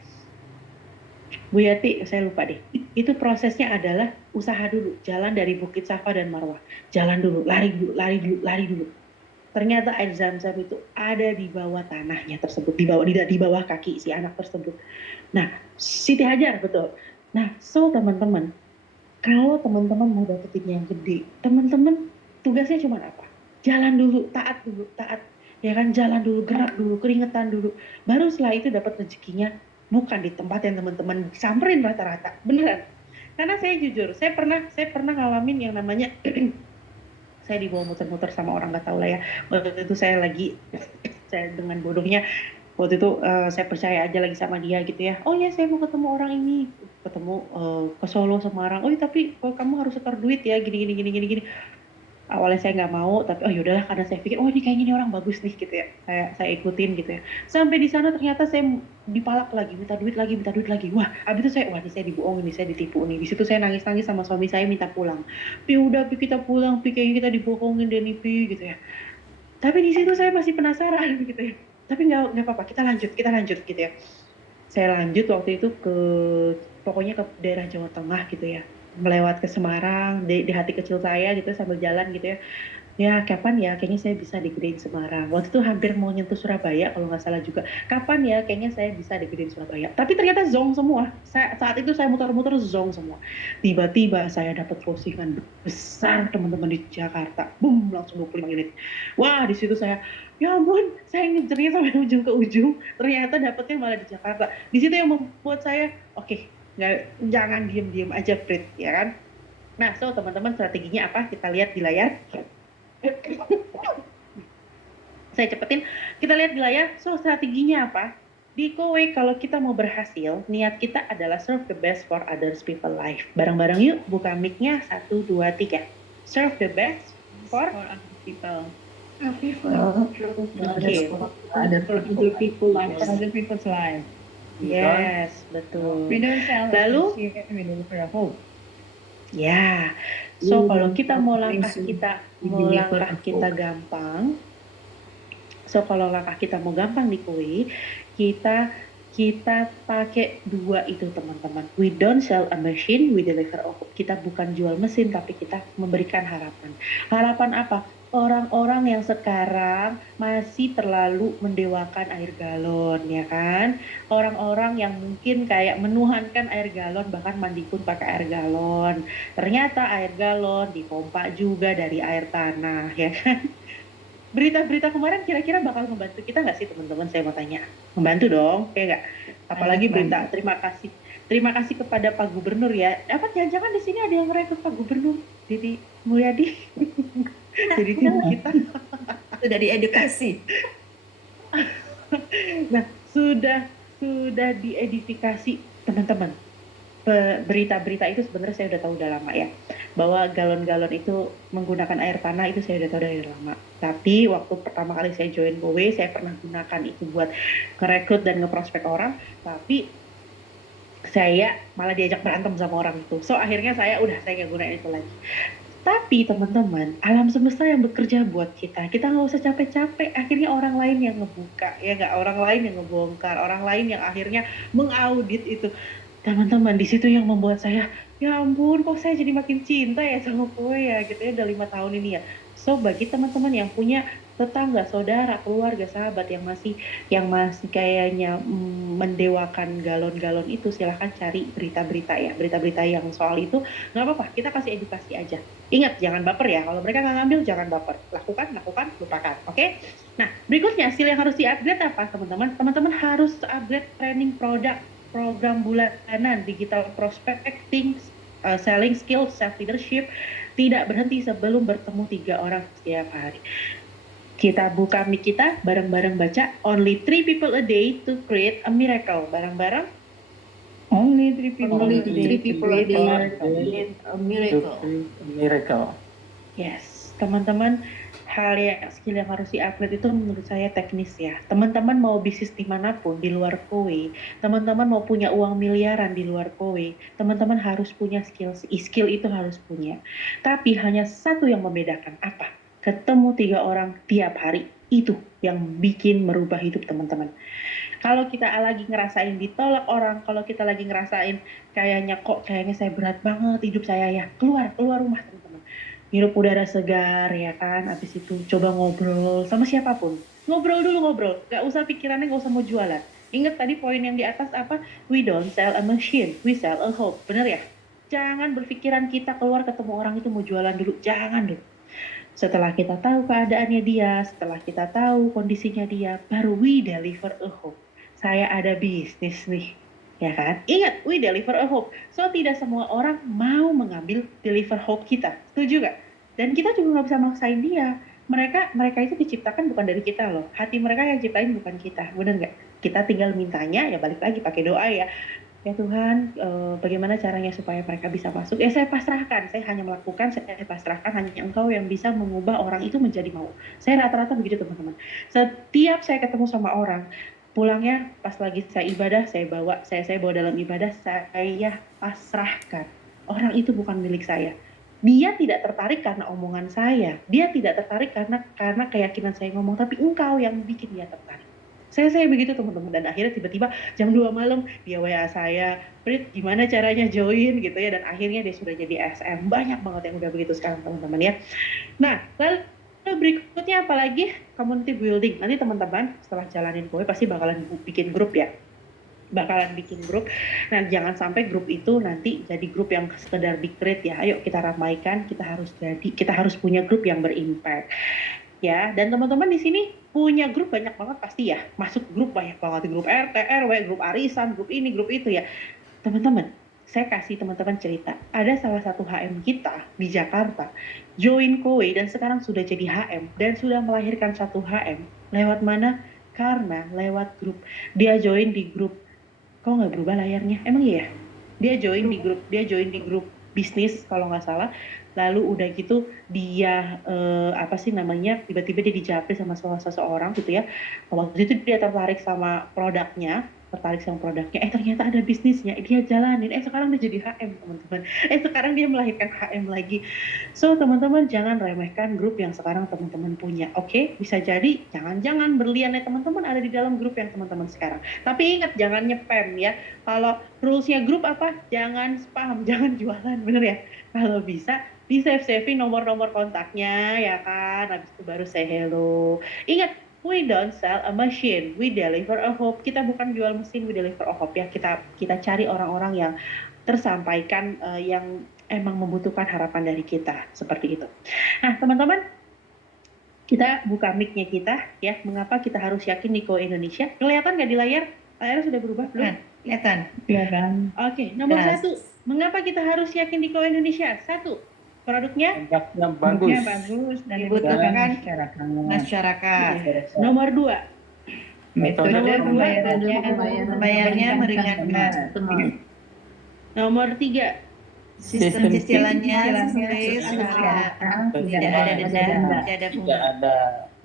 Bu Yati, saya lupa deh. Itu prosesnya adalah usaha dulu, jalan dari Bukit Safa dan Marwah, jalan dulu, lari dulu. Ternyata air zam-zam itu ada di bawah tanahnya tersebut, di bawah kaki si anak tersebut. Nah, Siti Hajar, betul. Nah, so teman-teman, kalau teman-teman mau dapetin yang gede, teman-teman tugasnya cuma apa? Jalan dulu, taat, ya kan, jalan dulu, gerak dulu, keringetan dulu, baru setelah itu dapat rezekinya, bukan di tempat yang teman-teman samperin rata-rata, beneran. Karena saya jujur, saya pernah ngalamin yang namanya saya dibawa muter-muter sama orang, nggak tahu lah ya. Waktu itu saya dengan bodohnya, waktu itu saya percaya aja lagi sama dia gitu ya. Oh ya, saya mau ketemu orang ini, ke Solo, Semarang. Oh tapi kamu harus setor duit ya, gini. Awalnya saya nggak mau, tapi yaudahlah, karena saya pikir ini kayaknya ini orang bagus nih gitu ya, saya ikutin gitu ya. Sampai di sana ternyata saya dipalak lagi, minta duit lagi. Wah, abis itu ini saya dibohongin nih, saya ditipu nih. Di situ saya nangis sama suami saya, minta pulang. Udah kita pulang, kayaknya kita dibohongin deh nih gitu ya. Tapi di situ saya masih penasaran gitu ya. Tapi nggak apa-apa, kita lanjut gitu ya. Saya lanjut waktu itu pokoknya ke daerah Jawa Tengah gitu ya, melewat ke Semarang, di hati kecil saya gitu sambil jalan gitu ya. Ya kapan ya kayaknya saya bisa digedein Semarang. Waktu itu hampir mau nyentuh Surabaya kalau nggak salah juga. Kapan ya kayaknya saya bisa digedein Surabaya. Tapi ternyata zong semua. Saat itu saya muter-muter zong semua. Tiba-tiba saya dapat postingan besar teman-teman di Jakarta. Boom, langsung 25 unit. Wah, di situ saya, ya ampun, saya ngejarnya sampai ujung ke ujung. Ternyata dapetnya malah di Jakarta. Di situ yang membuat saya, oke, jangan diem-diem aja, Prit, ya kan? Nah, so teman-teman strateginya apa? Kita lihat di layar. Saya cepetin. Kita lihat di layar. So strateginya apa? Di Kowe kalau kita mau berhasil, niat kita adalah serve the best for others people life. Bareng-bareng yuk, buka mic-nya. 1, 2, 3. Serve the best for other people. Okay. Other people lives. Other people's life. Yes, betul. We don't sell Lalu? we deliver a hope. Ya, so kalau kita mau langkah kita gampang. So kalau langkah kita mau gampang di Kowe, kita pakai dua itu teman-teman. We don't sell a machine, we deliver a hope. Kita bukan jual mesin, tapi kita memberikan harapan. Harapan apa? Orang-orang yang sekarang masih terlalu mendewakan air galon, ya kan? Orang-orang yang mungkin kayak menuhankan air galon, bahkan mandi pun pakai air galon. Ternyata air galon dipompa juga dari air tanah, ya kan? Berita-berita kemarin kira-kira bakal membantu kita nggak sih teman-teman? Saya mau tanya. Membantu dong, kayak nggak? Apalagi berita, terima kasih. Terima kasih kepada Pak Gubernur ya. Apa jangan-jangan di sini ada yang merekrut Pak Gubernur? Didi Mulyadi. Jadi tim kita. Sudah diedukasi. Nah, sudah diedifikasi teman-teman. Berita-berita itu sebenarnya saya udah tahu udah lama ya, bahwa galon-galon itu menggunakan air tanah itu saya udah tahu dari lama. Tapi waktu pertama kali saya join Kowe, saya pernah gunakan itu buat ngerekrut dan ngeprospek orang, tapi saya malah diajak berantem sama orang itu. So akhirnya saya nggak gunain itu lagi. Tapi teman-teman, alam semesta yang bekerja buat kita nggak usah capek-capek. Akhirnya orang lain yang ngebuka, ya nggak, orang lain yang ngebongkar, orang lain yang akhirnya mengaudit itu. Teman-teman, di situ yang membuat saya, ya ampun, kok saya jadi makin cinta ya sama Kowe ya, gitu ya, udah 5 tahun ini ya. So bagi teman-teman yang punya tetangga, saudara, keluarga, sahabat yang masih kayaknya mendewakan galon-galon itu, silahkan cari berita-berita ya, berita-berita yang soal itu. Nggak apa-apa, kita kasih edukasi aja. Ingat, jangan baper ya, kalau mereka nggak ngambil jangan baper, lakukan, lupakan, oke? Nah, berikutnya skill yang harus di-upgrade apa teman-teman? Teman-teman harus upgrade training produk, program bulanan, digital prospecting, selling skills, self leadership. Tidak berhenti sebelum bertemu 3 orang setiap hari. Kita buka mic kita, bareng-bareng baca only 3 people a day to create a miracle. Bareng-bareng. Only 3 people Only a day. 3 people a day create a miracle. Miracle. Yes, teman-teman, skill yang harus di-upgrade itu menurut saya teknis ya. Teman-teman mau bisnis dimanapun di luar Kowe, teman-teman mau punya uang miliaran di luar Kowe, teman-teman harus punya skill itu harus punya. Tapi hanya satu yang membedakan, apa? Ketemu 3 orang tiap hari, itu yang bikin merubah hidup teman-teman. Kalau kita lagi ngerasain ditolak orang, kalau kita lagi ngerasain kayaknya saya berat banget hidup saya ya, keluar rumah teman-teman. Hirup udara segar ya kan, habis itu coba ngobrol sama siapapun. Ngobrol dulu, gak usah pikirannya, gak usah mau jualan. Ingat tadi poin yang di atas apa? We don't sell a machine, we sell a hope. Bener ya? Jangan berpikiran kita keluar ketemu orang itu mau jualan dulu, jangan dulu. Setelah kita tahu keadaannya dia, setelah kita tahu kondisinya dia, baru we deliver a hope. Saya ada bisnis nih, ya kan? Ingat, we deliver a hope. So tidak semua orang mau mengambil deliver hope kita, setuju gak? Dan kita juga nggak bisa maksain dia. Mereka itu diciptakan bukan dari kita loh. Hati mereka yang ciptain bukan kita, bener nggak? Kita tinggal mintanya, ya balik lagi pakai doa ya. Ya Tuhan, bagaimana caranya supaya mereka bisa masuk? Ya saya pasrahkan, saya hanya melakukan, saya pasrahkan, hanya Engkau yang bisa mengubah orang itu menjadi mau. Saya rata-rata begitu teman-teman. Setiap saya ketemu sama orang, pulangnya pas lagi saya ibadah, saya bawa dalam ibadah, saya pasrahkan. Orang itu bukan milik saya. Dia tidak tertarik karena omongan saya. Dia tidak tertarik karena keyakinan saya ngomong, tapi Engkau yang bikin dia tertarik. Saya begitu teman-teman, dan akhirnya tiba-tiba jam 2 malam dia WA saya, Prit gimana caranya join gitu ya, dan akhirnya dia sudah jadi SM. Banyak banget yang udah begitu sekarang teman-teman ya. Nah, lalu berikutnya apalagi? Community building. Nanti teman-teman setelah jalanin Kowe pasti bakalan bikin grup ya. Nah, jangan sampai grup itu nanti jadi grup yang sekedar di-create ya. Ayo kita ramaikan, kita harus punya grup yang berimpact. Ya, dan teman-teman di sini punya grup banyak banget pasti ya. Masuk grup banyak banget, grup RT, RW, grup arisan, grup ini, grup itu ya. Teman-teman, saya kasih teman-teman cerita. Ada salah satu HM kita di Jakarta, join Kowe dan sekarang sudah jadi HM dan sudah melahirkan satu HM. Lewat mana? Karena lewat grup. Dia join di grup. Kok nggak berubah layarnya? Emang iya ya? Dia join di grup bisnis kalau nggak salah. Lalu udah gitu dia apa sih namanya? Tiba-tiba dia dijapri sama seseorang gitu ya. Waktu itu dia tertarik sama produknya, ternyata ada bisnisnya, dia jalanin, sekarang dia jadi HM teman-teman, sekarang dia melahirkan HM lagi. So teman-teman jangan remehkan grup yang sekarang teman-teman punya, oke? Bisa jadi jangan-jangan berlian ya teman-teman ada di dalam grup yang teman-teman sekarang. Tapi ingat jangan nyepam ya. Kalau rulesnya grup apa? Jangan spam, jangan jualan, bener ya? Kalau bisa di save-save nomor-nomor kontaknya ya kan, habis itu baru say hello. Ingat, we don't sell a machine, we deliver a hope. Kita bukan jual mesin, we deliver a hope ya. Kita cari orang-orang yang tersampaikan yang emang membutuhkan harapan dari kita seperti itu. Nah teman-teman, kita buka mic-nya kita ya. Mengapa kita harus yakin di Kowe Indonesia? Kelihatan nggak di layar? Layarnya sudah berubah belum? Kelihatan. Kelihatan. Oke, nomor Jelas. 1. Mengapa kita harus yakin di Kowe Indonesia? 1. Produknya Produknya Produknya bagus. bagus dan Dibutuhkan masyarakat. masyarakat. nomor 2. Metode Nomor Pembayarannya meringankan. Nomor 3. Sistem cicilannya Cicilannya syariah. tidak Tidak ada denda, tidak ada bunga. Tidak ada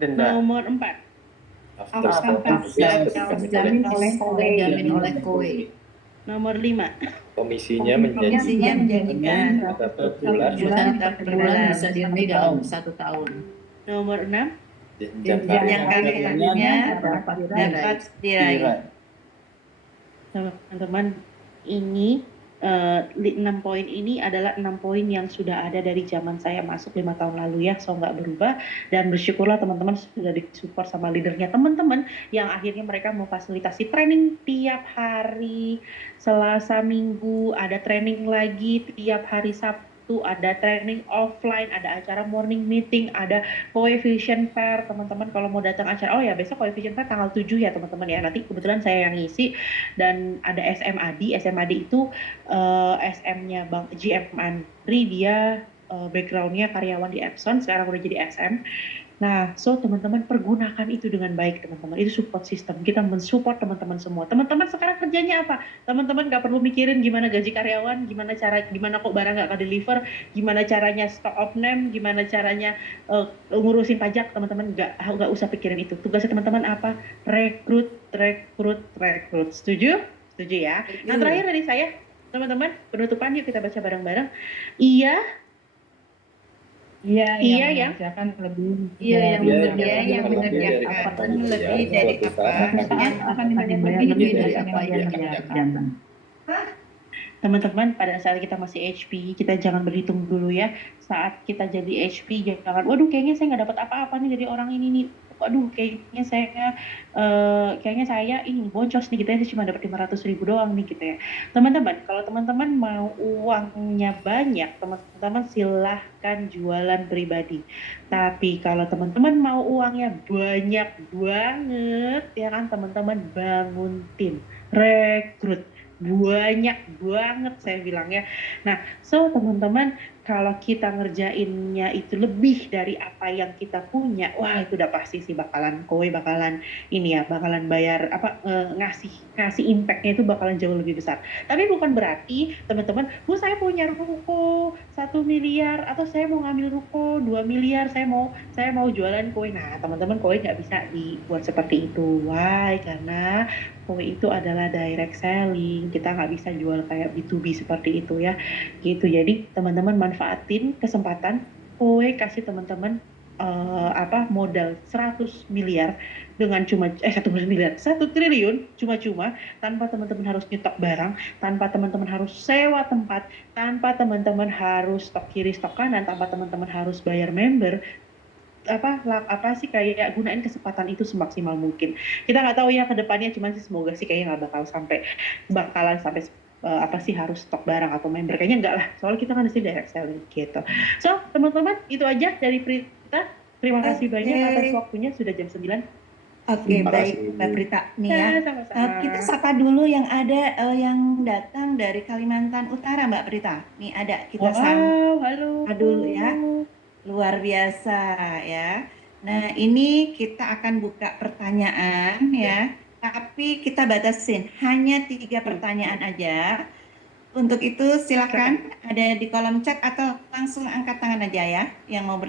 denda. Nomor 4. Dijamin oleh Kowe. Nomor 5. Komisinya Komisinya menjanjikan per bulan Jutaan per bulan bisa diambil dalam 1 tahun. Nomor 6. yang karyanya Dapat dapat diraih. Teman-teman, ini 6 poin ini adalah 6 poin yang sudah ada dari zaman saya masuk 5 tahun lalu ya, so nggak berubah. Dan bersyukurlah teman-teman sudah disupport sama leadernya teman-teman yang akhirnya mereka memfasilitasi training tiap hari, Selasa Minggu ada training lagi, tiap hari Sabtu ada training offline, ada acara morning meeting, ada coefficient fair. Teman-teman kalau mau datang acara, oh ya besok coefficient fair tanggal 7 ya teman-teman ya, nanti kebetulan saya yang ngisi. Dan ada SMAD itu SM-nya Bang GM Andri, dia background-nya karyawan di Epson, sekarang udah jadi SM. Nah, so teman-teman pergunakan itu dengan baik teman-teman. Itu support system. Kita mensupport teman-teman semua. Teman-teman sekarang kerjanya apa? Teman-teman nggak perlu mikirin gimana gaji karyawan, gimana kok barang nggak deliver, gimana caranya stock of name, gimana caranya ngurusin pajak. Teman-teman nggak usah pikirin itu. Tugasnya teman-teman apa? Rekrut. Setuju? Setuju ya. Nah terakhir dari saya, teman-teman penutupan yuk kita baca bareng-bareng. Iya yang ya. mengerjakan lebih. Yang mengerjakan lebih dari apa yang akan dibayar lebih dari apa yang dikerjakan. Teman-teman, pada saat kita masih HP, kita jangan berhitung dulu ya. Saat kita jadi HP, jangan, waduh kayaknya saya nggak dapat apa-apa nih dari orang ini nih. Waduh kayaknya saya ini boncos nih gitu ya, saya cuma dapat 500.000 doang nih gitu ya. Teman-teman, kalau teman-teman mau uangnya banyak, teman-teman silahkan jualan pribadi. Tapi kalau teman-teman mau uangnya banyak banget, ya kan teman-teman bangun tim, rekrut. Banyak banget saya bilang ya. Nah, so teman-teman kalau kita ngerjainnya itu lebih dari apa yang kita punya, wah itu udah pasti sih Kowe bakalan ini ya, bakalan bayar ngasih impact-nya itu bakalan jauh lebih besar. Tapi bukan berarti teman-teman, saya punya ruko 1 miliar atau saya mau ngambil ruko 2 miliar, saya mau jualan Kowe. Nah, teman-teman Kowe nggak bisa dibuat seperti itu. Why? Karena Kowe itu adalah direct selling. Kita nggak bisa jual kayak B2B seperti itu ya. Gitu. Jadi teman-teman manfaatin kesempatan Kowe kasih teman-teman modal 100 miliar dengan cuma 1 miliar 1 triliun cuma-cuma, tanpa teman-teman harus nyetok barang, tanpa teman-teman harus sewa tempat, tanpa teman-teman harus stok kiri stok kanan, tanpa teman-teman harus bayar member. Kayak gunain kesempatan itu semaksimal mungkin. Kita nggak tahu ya ke depannya, cuman sih semoga sih kayaknya nggak bakalan sampai harus stok barang atau member, kayaknya enggak lah, soalnya kita kan di sini direct selling gitu. So teman-teman itu aja dari Prita, terima kasih banyak atas waktunya, sudah jam 9. Oke, Terima baik kasih. Mbak Prita. Nih ya, Ya, sama-sama. kita sapa dulu yang ada yang datang dari Kalimantan Utara, Mbak Prita. Nih ada, kita Wow, halo. sapa dulu ya. Luar biasa ya. Nah, ini kita akan buka pertanyaan ya, tapi kita batasin hanya 3 pertanyaan aja. Untuk itu silakan ada di kolom chat atau langsung angkat tangan aja ya yang mau